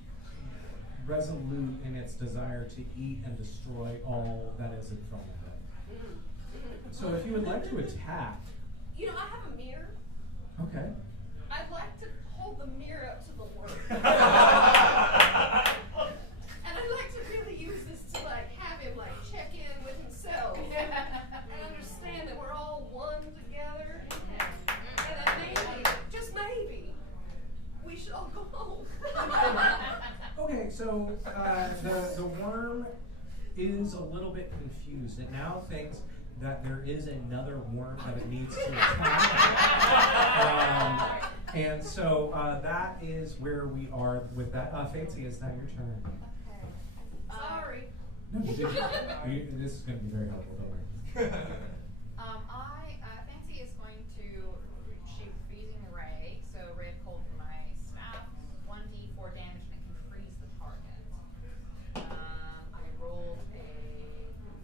resolute in its desire to eat and destroy all that is in front of it. So if you would like to attack. I have a mirror. Okay. I'd like to hold the mirror up to the worm. And I'd like to really use this to have him check in with himself and understand that we're all one together. And that maybe, just maybe, we should all go home. Okay, so the worm is a little bit confused. It now thinks that there is another worm that it needs to attack. And so that is where we are with that. Fancy, is that your turn? Sorry. No, you didn't. This is going to be very helpful, don't worry. Fancy is going to shoot freezing ray, so ray of cold for my staff, 1d4 damage, and it can freeze the target. I rolled a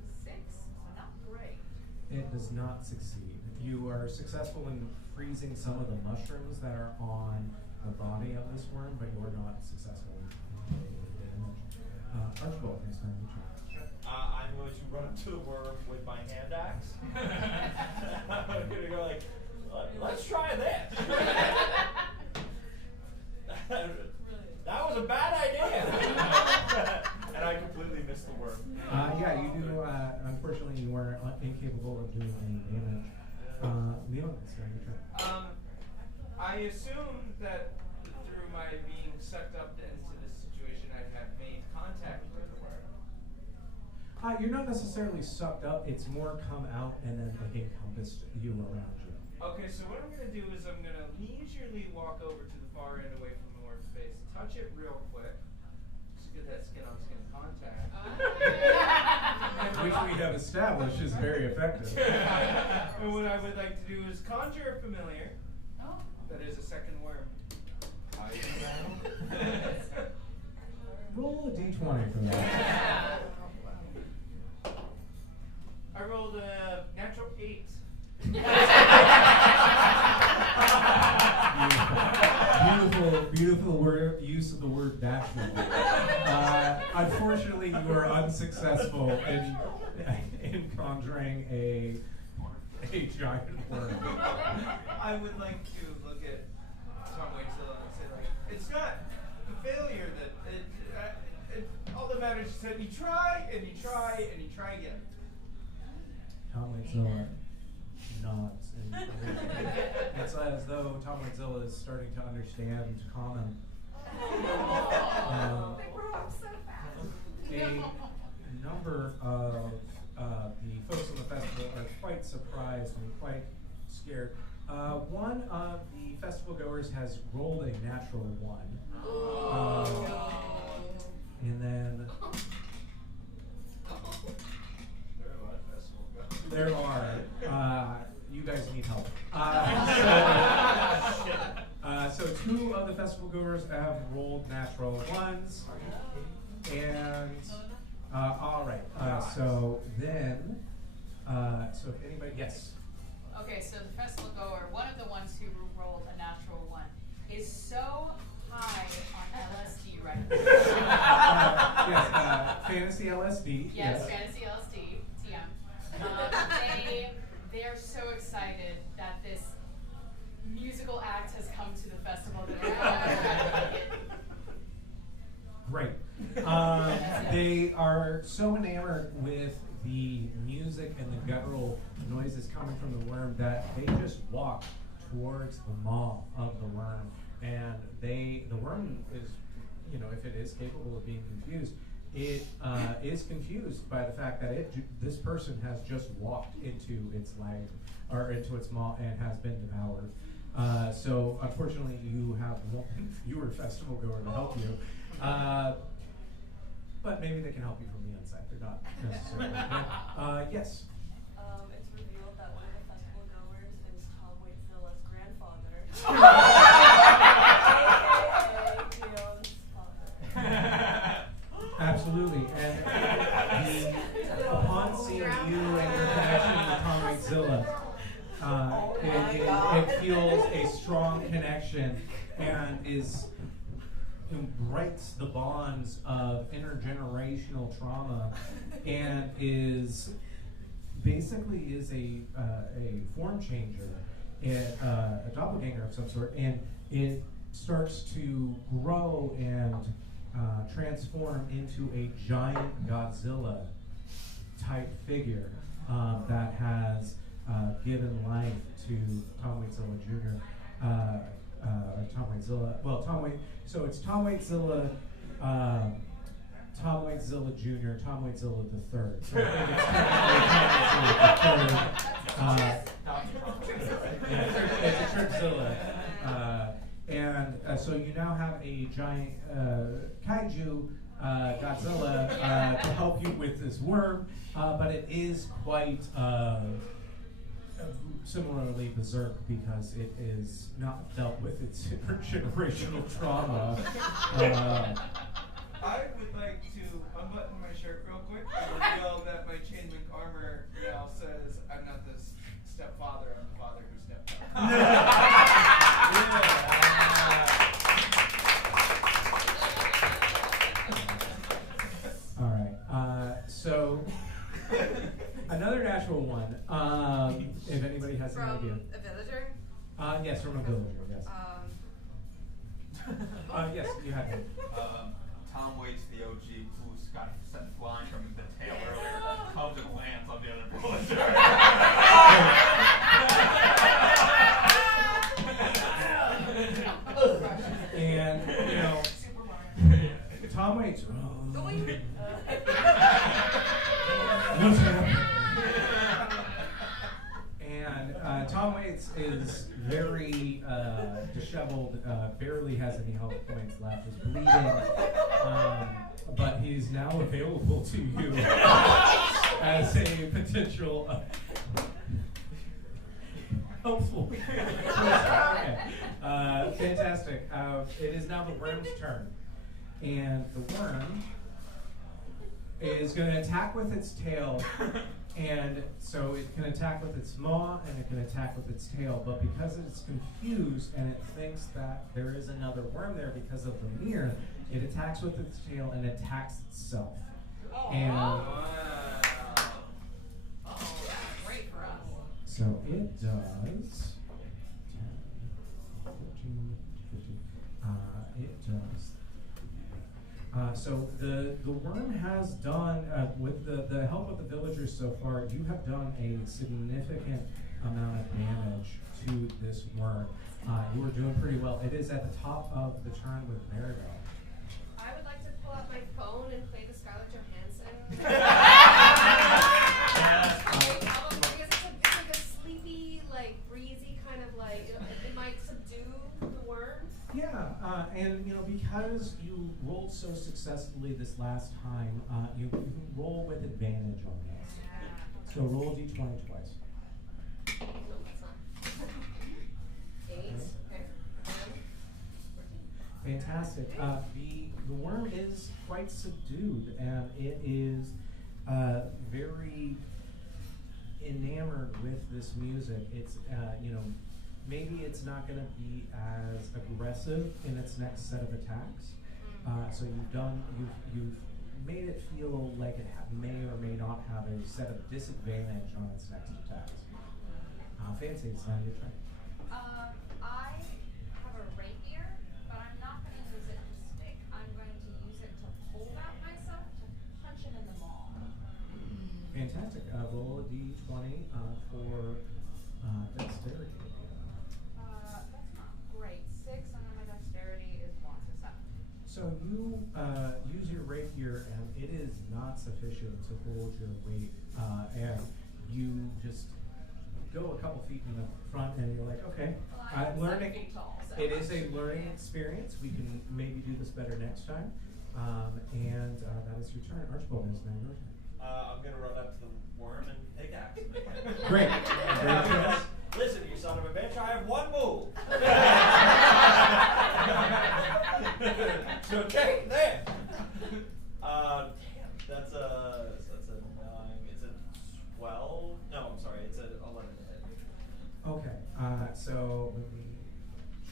6, so not great. It does not succeed. You are successful in freezing some of the mushrooms that are on the body of this worm, but you are not successful in taking the damage. Archibald, next time you try. I'm going to run up to the worm with my hand axe. I'm going to go let's try this. That was a bad idea. And I completely missed the worm. Yeah, you do. Unfortunately, you are incapable of doing any damage. Leon, next time you try. I assume that through my being sucked up into this situation, I have made contact with the worm. You're not necessarily sucked up. It's more come out and then encompassed you around you. Okay, so what I'm going to do is I'm going to leisurely walk over to the far end away from the worm's face, touch it real quick, just get that skin-on-skin contact. Which we have established is very effective. And what I would like to do is conjure a familiar that is a second worm. Roll a d20 for that. I rolled a natural 8. Beautiful use of the word natural. Unfortunately, you are unsuccessful in conjuring a giant worm. I would like to look at Tom Waits and say, it's not the failure that all that matters is that you try and you try and you try again. Tom Waits nods. It's as though Tom Waits is starting to understand common. They grow up so fast. A number of the folks on the festival are quite surprised and quite scared. One of the festival goers has rolled a natural 1. And then there are. You guys need help. So 2 of the festival goers have rolled natural 1s. And all right. So then, so if anybody, yes. Okay, so the festival goer, one of the ones who rolled a natural 1, is so high on LSD right now. Yes, fantasy LSD. Yes, fantasy LSD, TM. They're so excited that this musical act has come to the festival. Great. They are so enamored with the music and the guttural noises coming from the worm that they just walk towards the maw of the worm. And the worm is, if it is capable of being confused, it is confused by the fact that this person has just walked into its leg or into its maw and has been devoured. So unfortunately, you have one fewer festival goer to help you. But maybe they can help you from the inside. They're not necessarily. Yes. It's revealed that one of the festival goers is Tom Waitzilla's grandfather. AKA Dion's father. Absolutely. And upon seeing you and your connection with Tom Waitzilla, it feels a strong connection and breaks the bonds of intergenerational trauma and is basically a form changer, a doppelganger of some sort, and it starts to grow and transform into a giant Godzilla type figure that has given life to Tom Waitzilla Jr. Tom Waitzilla. Well, so it's Tom Waitzilla, Tom Waitzilla Jr., Tom Waitzilla III. So I think it's Tom Waitzilla III. It's a Tripzilla. And so you now have a giant kaiju Godzilla to help you with this worm, but it is quite similarly berserk because it is not dealt with its intergenerational trauma. I would like to unbutton my shirt real quick and reveal that my chain link armor now says I'm not the stepfather, I'm the father who's stepfather. All right. So another natural one. If anybody has an idea. From a villager? Yes, from a villager. Yes. Yes, you had it. Tom Waits, the OG, who's got sent flying from the tail earlier, comes and lands on the other villager. And, you know, Tom Waits. And Tom Waits is very disheveled, barely has any health points left, is bleeding, but he's now available to you as a potential helpful. Okay. Fantastic. It is now the worm's turn, and the worm is going to attack with its tail. And so it can attack with its maw and it can attack with its tail, but because it's confused and it thinks that there is another worm there because of the mirror, it attacks with its tail and attacks itself. And Great for us. so it does 10, 14, 15. It does. So the worm has done, with the help of the villagers so far, you have done a significant amount of damage to this worm. You are doing pretty well. It is at the top of the turn with Marigold. I would like to pull out my phone and play the Scarlett Johansson. Album, because it's like a sleepy, like breezy kind of like, it might subdue the worm. Yeah, and you know, because you rolled so successfully this last time, you can roll with advantage on this. Yeah. So roll d20 twice. No, that's not. 8. Okay. 14. Fantastic. The worm is quite subdued, and it is very enamored with this music. It's you know, maybe it's not going to be as aggressive in its next set of attacks. So you've made it feel like it may or may not have a set of disadvantage on its next attacks. Fancy, it's not your turn. I have a rapier, but I'm not going to use it to stick. I'm going to use it to hold out myself to punch him in the maw. Fantastic. Roll a d20 for dexterity. That's not great. 6, and then my dexterity is 1, so 7. So So you use your rapier, and it is not sufficient to hold your weight, and you just go a couple feet in the front, and you're like, okay, Well, I'm I'm 7 learning. feet tall, so. It is a learning experience. We can maybe do this better next time. And that is your turn. Archibald is now your turn. I'm gonna run up to the worm and pickaxe him again. Great. Great choice. Listen, you son of a bitch, I have one move. So take that. Damn, that's a 9. It's a 12. No, I'm sorry, it's a 11 to hit. Okay. So let me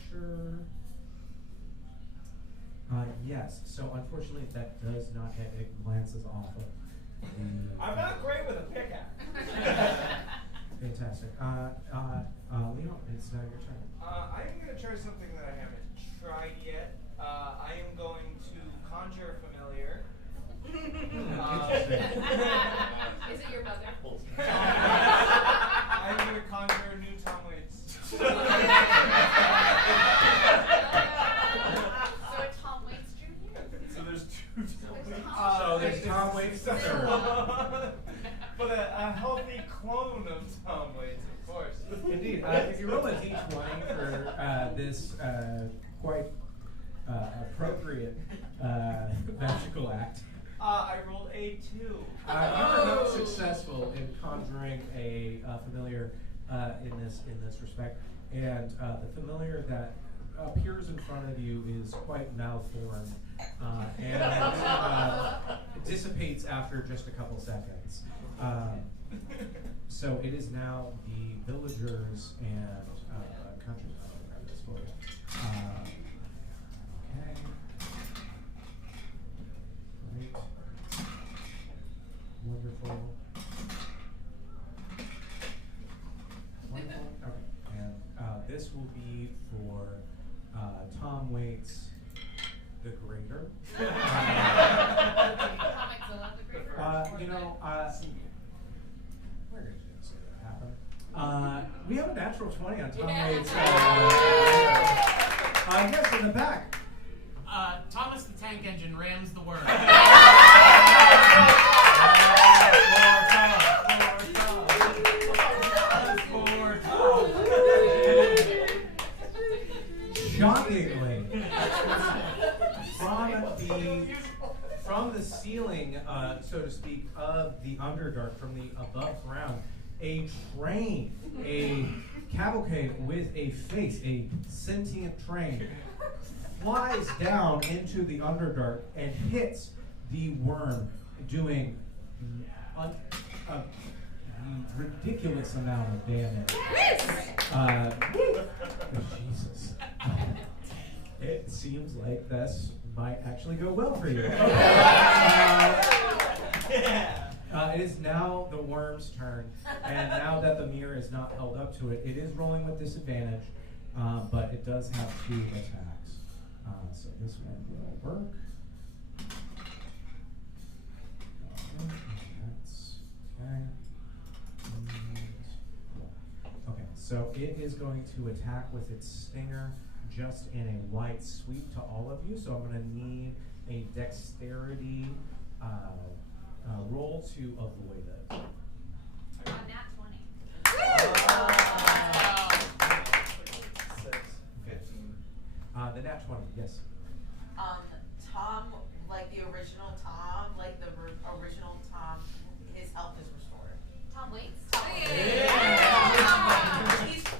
sure. Yes. So unfortunately, that does not hit. It glances off of the. I'm not great with a pickaxe. Fantastic. Leo, it's now your turn. I am going to try something that I haven't tried yet. I am going to conjure a familiar. Interesting. Is it your mother? I'm going to conjure a new Tom Waits. So it's Tom Waits Jr.? So there's two Tom Waits. So there's Tom Waits the third. But a healthy clone of Tom Waits, of course. Indeed. If you roll a d20 for this quite appropriate magical act, I rolled a 2. you are not successful in conjuring a familiar in this respect, and the familiar that appears in front of you is quite malformed and dissipates after just a couple seconds. So it is now the villagers and country. I'll grab this for you. Okay. Great. Wonderful. Wonderful. Okay. And this will be for Tom Waits the Greater. You know, we're going to say that happened. We have a natural 20 on Tom Waits. Yes, in the back. Thomas the Tank Engine rams the worm. Shockingly, from the ceiling, so to speak, of the Underdark, from the above ground, a train, a cavalcade with a face, a sentient train, flies down into the Underdark and hits the worm, doing a ridiculous amount of damage. Jesus. It seems like this might actually go well for you. It is now the worm's turn, and now that the mirror is not held up to it, it is rolling with disadvantage, but it does have 2 attacks. So this one will work. That's okay. Okay, so it is going to attack with its stinger just in a white sweep to all of you. So I'm going to need a dexterity roll to avoid it. Nat 20. 6, 15. The nat 20, yes. Tom, like the original Tom, like the original Tom, his health is restored. Tom Waits? Yeah.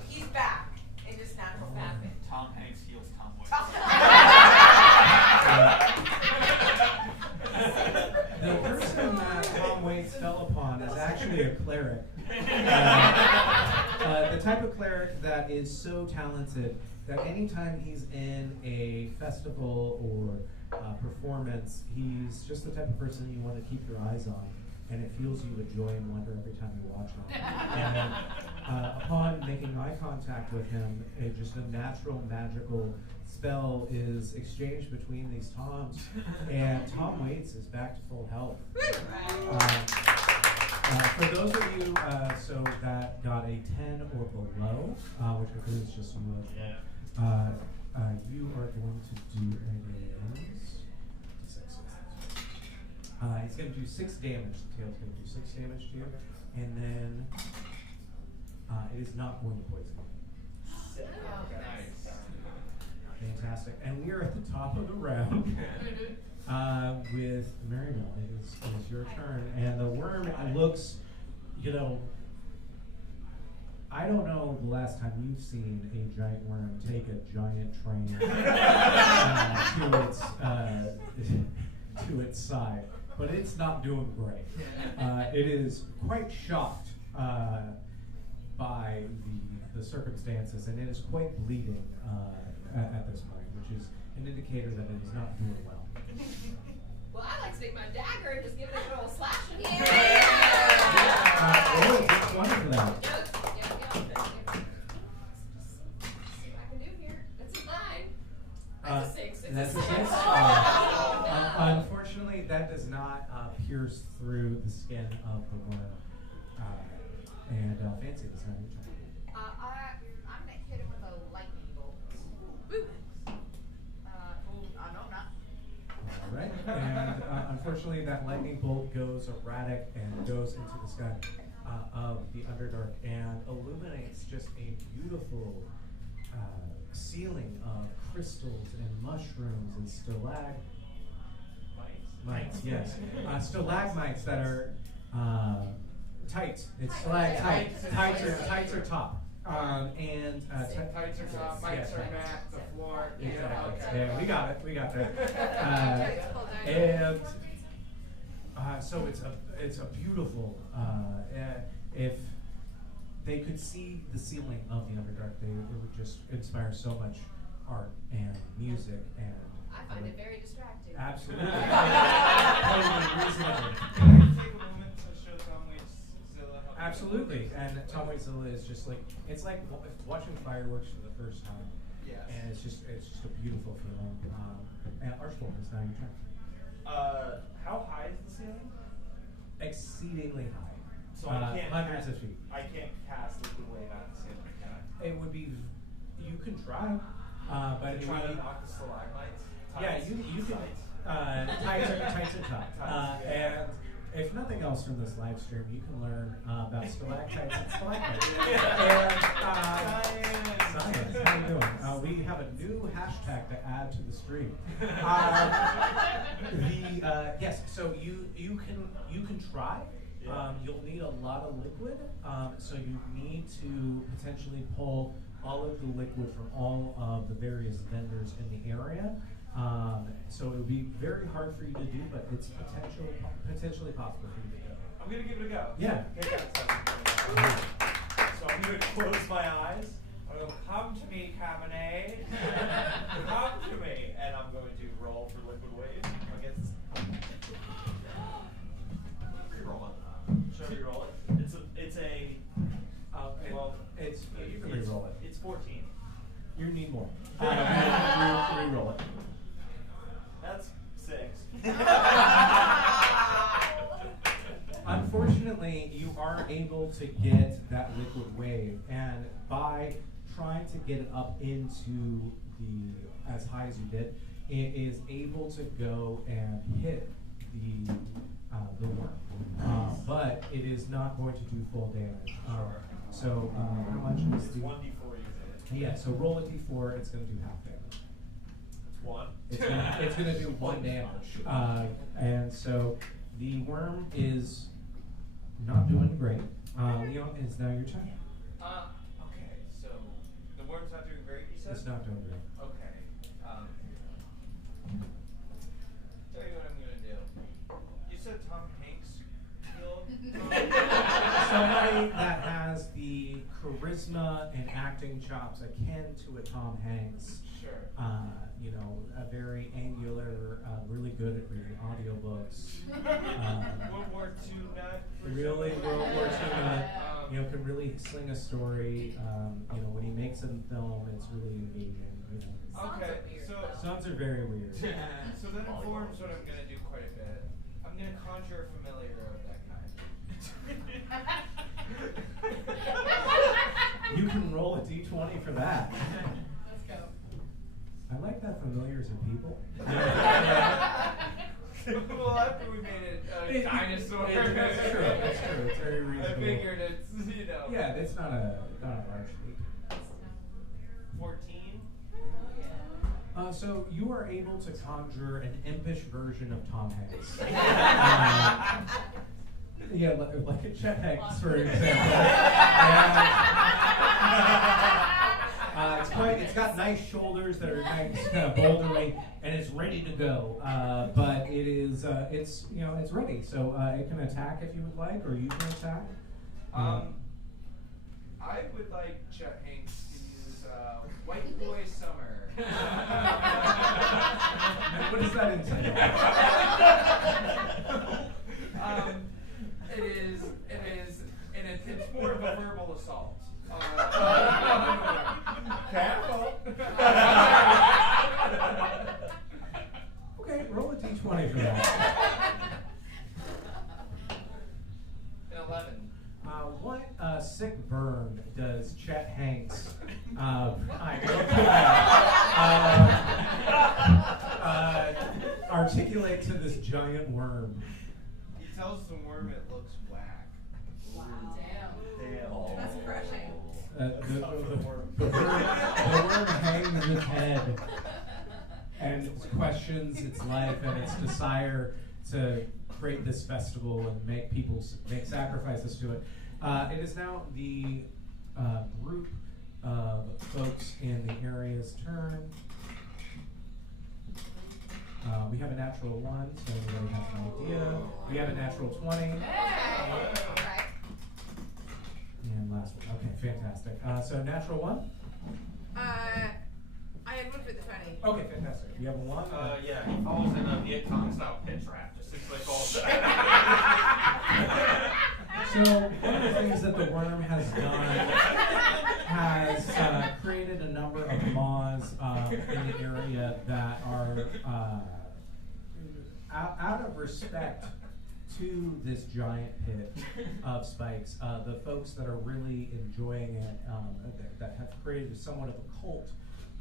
He's back in his natural fashion. Tom Hanks heals Tom Waits. The person that Tom Waits fell upon is actually a cleric. The type of cleric that is so talented that anytime he's in a festival or performance, he's just the type of person you want to keep your eyes on, and it fuels you with joy and wonder every time you watch him. And upon making eye contact with him, just a natural magical spell is exchanged between these Toms, and Tom Waits is back to full health. For those of you so that got a 10 or below, which includes just you, you are going to do a He's going to do 6 damage. The tail's going to do 6 damage to you. And then it is not going to poison you. Nice. Fantastic. And we are at the top of the round with Maribel. It is your turn. And the worm looks, you know, I don't know the last time you've seen a giant worm take a giant train to its side, but it's not doing great. It is quite shocked by the circumstances, and it is quite bleeding at this point, which is an indicator that it is not doing well. Well, I like to take my dagger and just give it a little slash in the Yeah. air. It's wonderful that. See what I can do here. That's a 9. That's a 6. It's That's a a 6. 6? Oh, no. Unfortunately, that does not pierce through the skin of the worm. Fancy, this not your turn. I'm gonna hit him with a lightning bolt. Boop. No, not. All right, and unfortunately, that lightning bolt goes erratic and goes into the sky of the Underdark and illuminates just a beautiful ceiling of crystals and mushrooms and stalagmites. Yes, stalagmites that are tight. It's stalactites. Tights are top. Tights are top, mics are mat, the floor. Exactly. Yeah, we got it. We got that. So it's a beautiful. If they could see the ceiling of the Underdark, it would just inspire so much art and music and. I find it very distracting. Absolutely. Totally reasonable. Can I take a moment to show Tom Waits Zilla how to Absolutely, and Tom Waits Zilla is just like it's like watching fireworks for the first time. Yes. And it's just a beautiful feeling. And Archibald, it's now your turn. How high is the ceiling? Exceedingly high. So I can't hundreds of feet. I can't cast liquid wave out of the ceiling, can I? It would be. You can try, but it Try would to be. knock the stalagmites. Yeah, Tights? you can. Tights? Tights are top. Tights, yeah. And if nothing else from this live stream, you can learn about stalactites and stalagmites. Science. How you doing? We have a new hashtag to add to the stream. Yes. So you can try. You'll need a lot of liquid. So you need to potentially pull all of the liquid from all of the various vendors in the area. So it would be very hard for you to do, but it's potentially possible for you to do. I'm gonna give it a go. Yeah. So I'm gonna close my eyes. I'm gonna go, come to me, Cabernet. Come to me. And I'm going to roll for liquid wave against. Reroll it. Should I reroll it? You can re-roll it. It's 14. You need more. Re-roll it. That's 6. Unfortunately, you are able to get that liquid wave, and by trying to get it up into as high as you did, it is able to go and hit the worm, but it is not going to do full damage. So how much is It's the? 1d4 you Yeah. So roll a d4. It's going to do half damage. It's 1. It's gonna do 1 damage, and so the worm is not doing great. Leon, it's now your turn. Okay, so the worm's not doing great, you said? It's not doing great. Okay. Tell you what I'm gonna do. You said Tom Hanks healed? Somebody that has the charisma and acting chops akin to a Tom Hanks. Sure. A very angular, really good at reading audiobooks. World War II nut. Really World War II nut. Can really sling a story. When he makes a film, it's really engaging. Okay, so Songs are very weird. so that informs what I'm gonna do quite a bit. I'm gonna conjure a familiar of that kind. You can roll a d20 for that. Let's go. I like that familiars are people. Well, after we made it dinosaur. It's true. It's true. It's very I reasonable. figured it's, you know. Yeah, it's not a large leap. 14. So you are able to conjure an impish version of Tom Hanks. Yeah, like a Chet Hanks, for example. It's got nice shoulders that are nice, kind of bouldery, and it's ready to go. But it is, it's ready. So it can attack if you would like, or you can attack. I would like Chet Hanks to use White Boy Summer. What does that entail? It's more of a verbal assault. Careful. Okay, roll a d20 for that. An 11. What sick burn does Chet Hanks articulate to this giant worm? He tells the worm it looks whack. Wow. Damn. That's crushing. The worm hangs its head and questions its life and its desire to create this festival and make people make sacrifices to it. It is now the group of folks in the area's turn. We have a natural 1, so everybody has an idea. We have a natural 20. Hey! Alright. And last one. Okay, fantastic. So natural 1? I had one for the 20. Okay, fantastic. You have a 1? Yeah, he falls in a Viet Cong style pit trap, just as they call So one of the things that the worm has done has created a number of maws in the area that are out of respect to this giant pit of spikes. The folks that are really enjoying it, that have created somewhat of a cult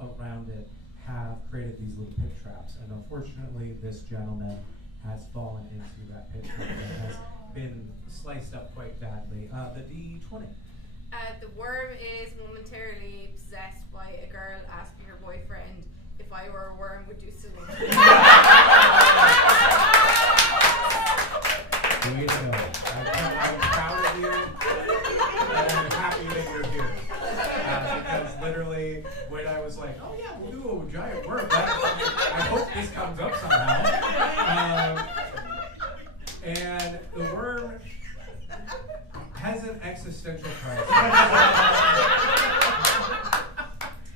around it, have created these little pit traps. And unfortunately, this gentleman has fallen into that pit trap and has been sliced up quite badly. The D20. The worm is momentarily possessed by a girl asking her boyfriend if I were a worm would do similar. Way to go. I'm proud of you, and I'm happy that you're here. Because literally, when I was like, oh yeah, we'll do a giant worm, I hope this comes up somehow. And the worm has an existential crisis.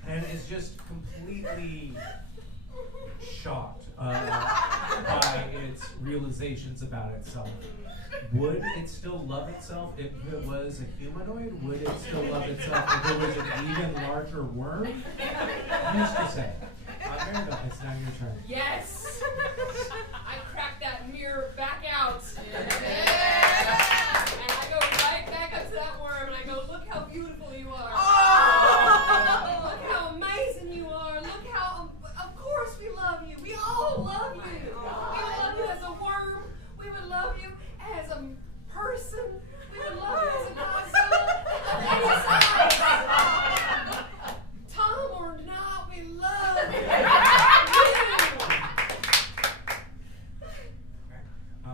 And is just completely shocked by its realizations about itself. Would it still love itself if it was a humanoid? Would it still love itself if it was an even larger worm? Who's to say? Maribel, it's now your turn. Yes! I crack that mirror back out. And I go right back up to that worm and I go, look how beautiful you are. Look how amazing you are. Look how, of course we love you. We all love you. We would love you as a worm. We would love you as a person. We would love you as a Godzilla of any size. Tom or not, we love you.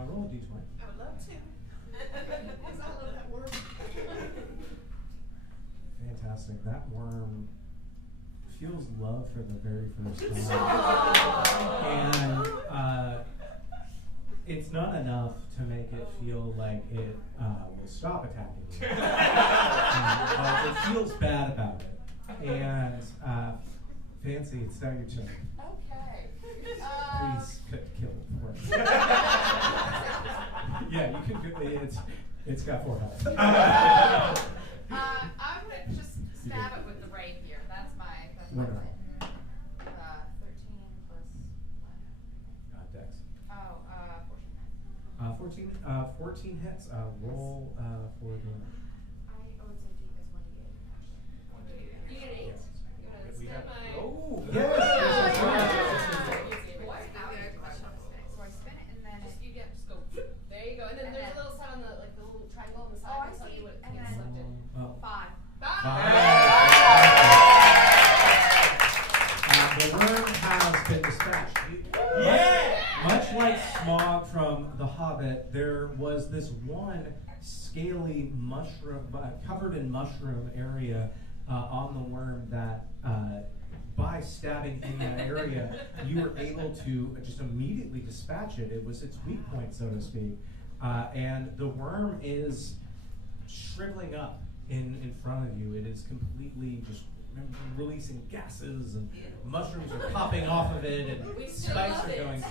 Roll a d20. I would love to. Because I love that worm. Fantastic. That worm feels love for the very first time. And it's not enough to make it feel like it will stop attacking you. It feels bad about it. And Fancy, it's now your turn. Okay. Please kill it for us. Yeah, you can do it. It's got 4 health. I'm gonna just stab it with the rapier. That's my Wonderful. plan. 13 plus what? Dex. Oh, 14. 14 hits. Roll for damage. Oh, it's a D. It's 1d8. You get an 8? Yes. You want to We stab have. my... Oh, Yeah. yes. So I spin it and then Just you get, just go. There you like Smog from The Hobbit, there was this one scaly mushroom, covered in mushroom area on the worm that by stabbing in that area, you were able to just immediately dispatch it. It was its weak point, so to speak. And the worm is shriveling up in front of you. It is completely just releasing gases, and mushrooms are popping off of it, and We still spikes love are it. going.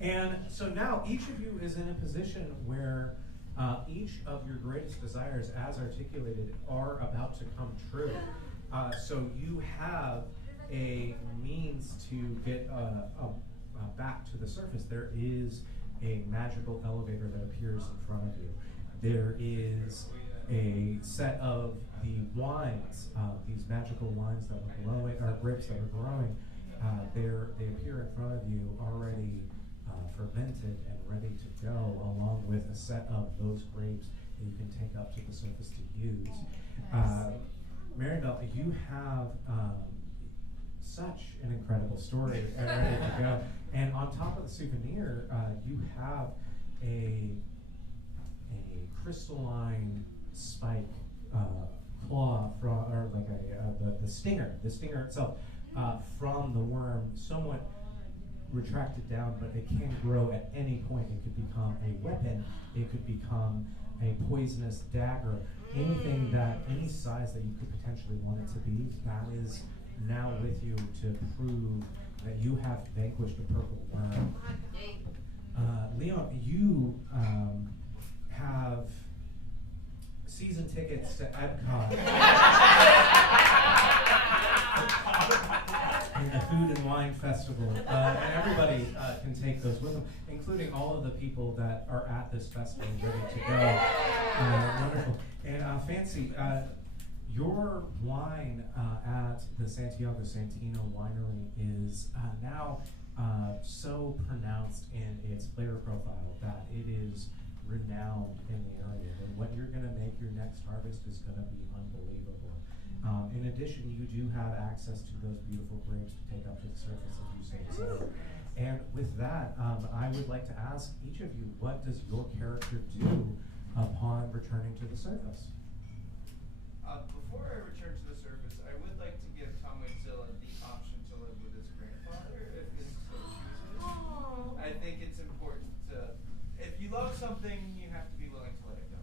And so now each of you is in a position where each of your greatest desires, as articulated, are about to come true. So you have a means to get back to the surface. There is a magical elevator that appears in front of you. There is a set of the wines, these magical wines that were glowing, or grapes that were growing. They appear in front of you already fermented and ready to go, along with a set of those grapes that you can take up to the surface to use. Maribel, you have such an incredible story ready to go. And on top of the souvenir, you have a crystalline spike claw from, or like the stinger itself from the worm, somewhat retracted down, but it can grow at any point. It could become a weapon. It could become a poisonous dagger. Anything any size that you could potentially want it to be, that is now with you to prove that you have vanquished a purple worm. Leon, you have season tickets to Epcot and the Food and Wine Festival, and everybody can take those with them, including all of the people that are at this festival ready to go. Wonderful. And Fancy, your wine at the Santiago Santino Winery is now so pronounced in its flavor profile that it is renowned in the area. And what you're going to make your next harvest is going to be unbelievable. In addition, you do have access to those beautiful grapes to take up to the surface, as you say. So, and with that, I would like to ask each of you, what does your character do upon returning to the surface? Before I return to the surface, I would like to give Tom Wigzilla the option to live with his grandfather, if it so chooses. I think it's important to, if you love something, you have to be willing to let it go.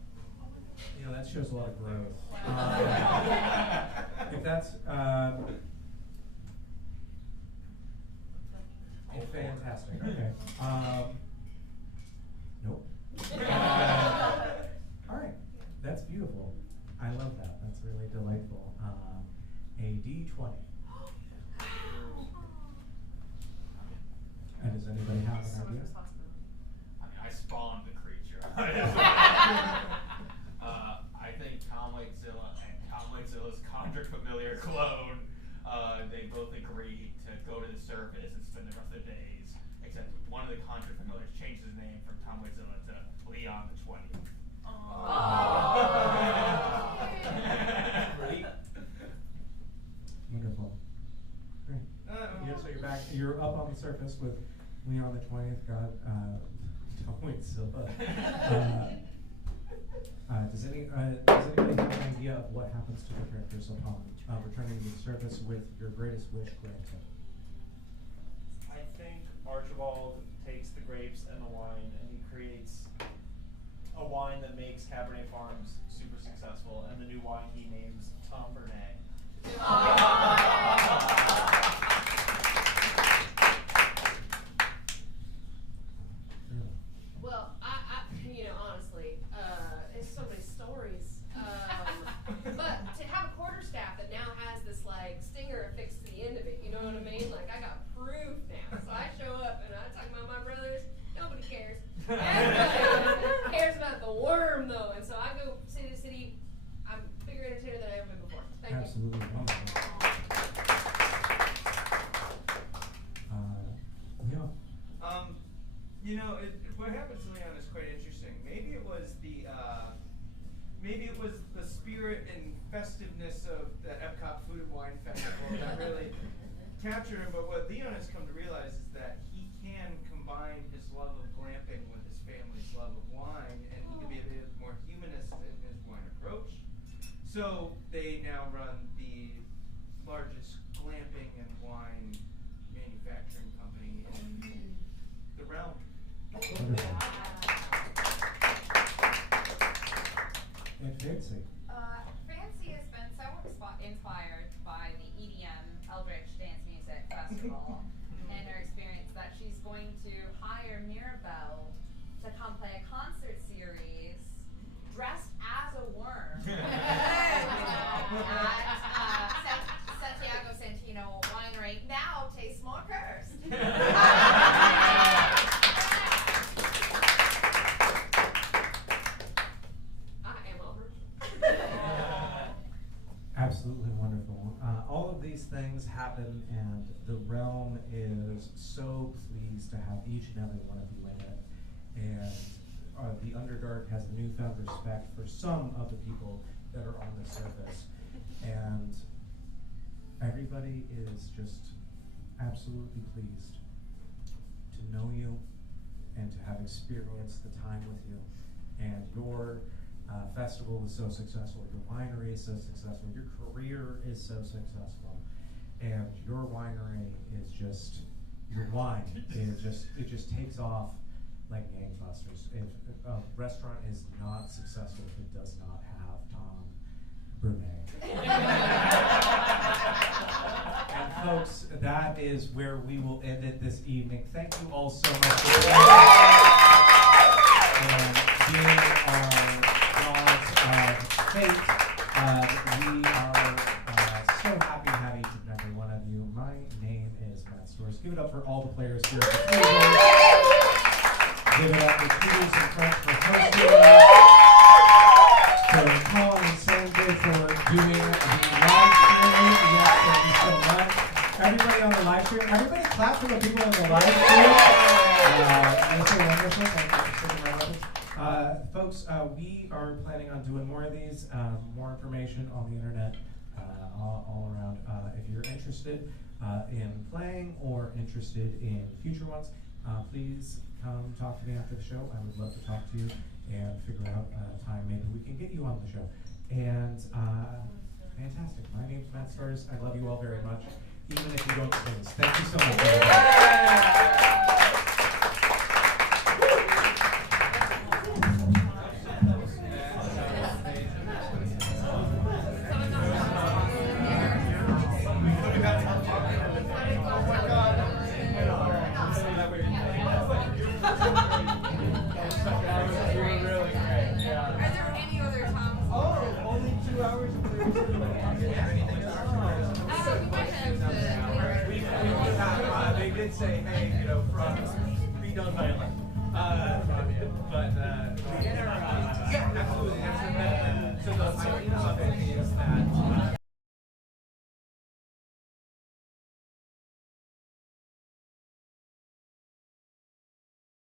You know, that shows a lot of growth. If that's fantastic. Okay. Nope. All right. That's beautiful. I love that. That's really delightful. A D20. And does anybody have an idea? I mean, I spawned the creature. I think Tom Wigzilla and Tom Wigzilla's Conjured Familiar clone, they both agreed to go to the surface and spend the rest of their days, except one of the Conjured Familiars changed his name from Tom Wigzilla to Leon the 20th. Wonderful. Great. Yeah, so you're back. You're up on the surface with Leon the 20th. God, Tom Wigzilla. Does anybody have an idea of what happens to the characters upon returning to the surface with your greatest wish granted? I think Archibald takes the grapes and the wine and he creates a wine that makes Cabernet Farms super successful, and the new wine he names Tom Bernay. Well, honestly, there's so many stories. But to have a quarterstaff that now has this like stinger affixed to the end of it, you know what I mean? Like I got proof now. So I show up and I talk about my brothers. Nobody cares. Everybody cares about the worm though, and so I go city to city. I'm bigger entertainer than I ever been before. Thank Absolutely you. wonderful. Leon. What happened to Leon is quite interesting. Maybe it was the spirit and festiveness of the Epcot Food and Wine Festival that really captured him. But what Leon has come to realize is that he can So they now run the largest glamping and wine manufacturing company in the realm. And Fancy. Fancy has been so inspired by the EDM Eldritch Dance Music Festival and her experience that she's going to hire Mirabelle to come play a concert series dressed as a worm at Santiago Santino Winery. Now tastes more cursed. Absolutely wonderful. All of these things happen, and the realm is so pleased to have each and every one of you in it. And the Underdark has a newfound respect for some of the people that are on the surface. And everybody is just absolutely pleased to know you and to have experienced the time with you. And your festival is so successful, your winery is so successful, your career is so successful, and your winery is just, your wine, it just takes off like gangbusters. If a restaurant is not successful if it does not have Tom Brunet. And folks, that is where we will end it this evening. Thank you all so much for and being our gods of fate. We are so happy to have each and every one of you. My name is Matt Storrs. Give it up for all the players here at the table. Give it up for Peters and Frank for hosting us. For Colin and Sandra for doing the live stream. Yes, thank you so much. Everybody on the live stream, everybody clap for the people on the live stream. That's so wonderful. Thank you for sticking around with us. Folks, we are planning on doing more of these, more information on the internet all around. If you're interested in playing or interested in future ones, please come talk to me after the show. I would love to talk to you and figure out a time maybe we can get you on the show. And fantastic. My name's Matt Storrs. I love you all very much, even if you don't sing. Thank you so much. They did say, hey, from pre-done by 11. But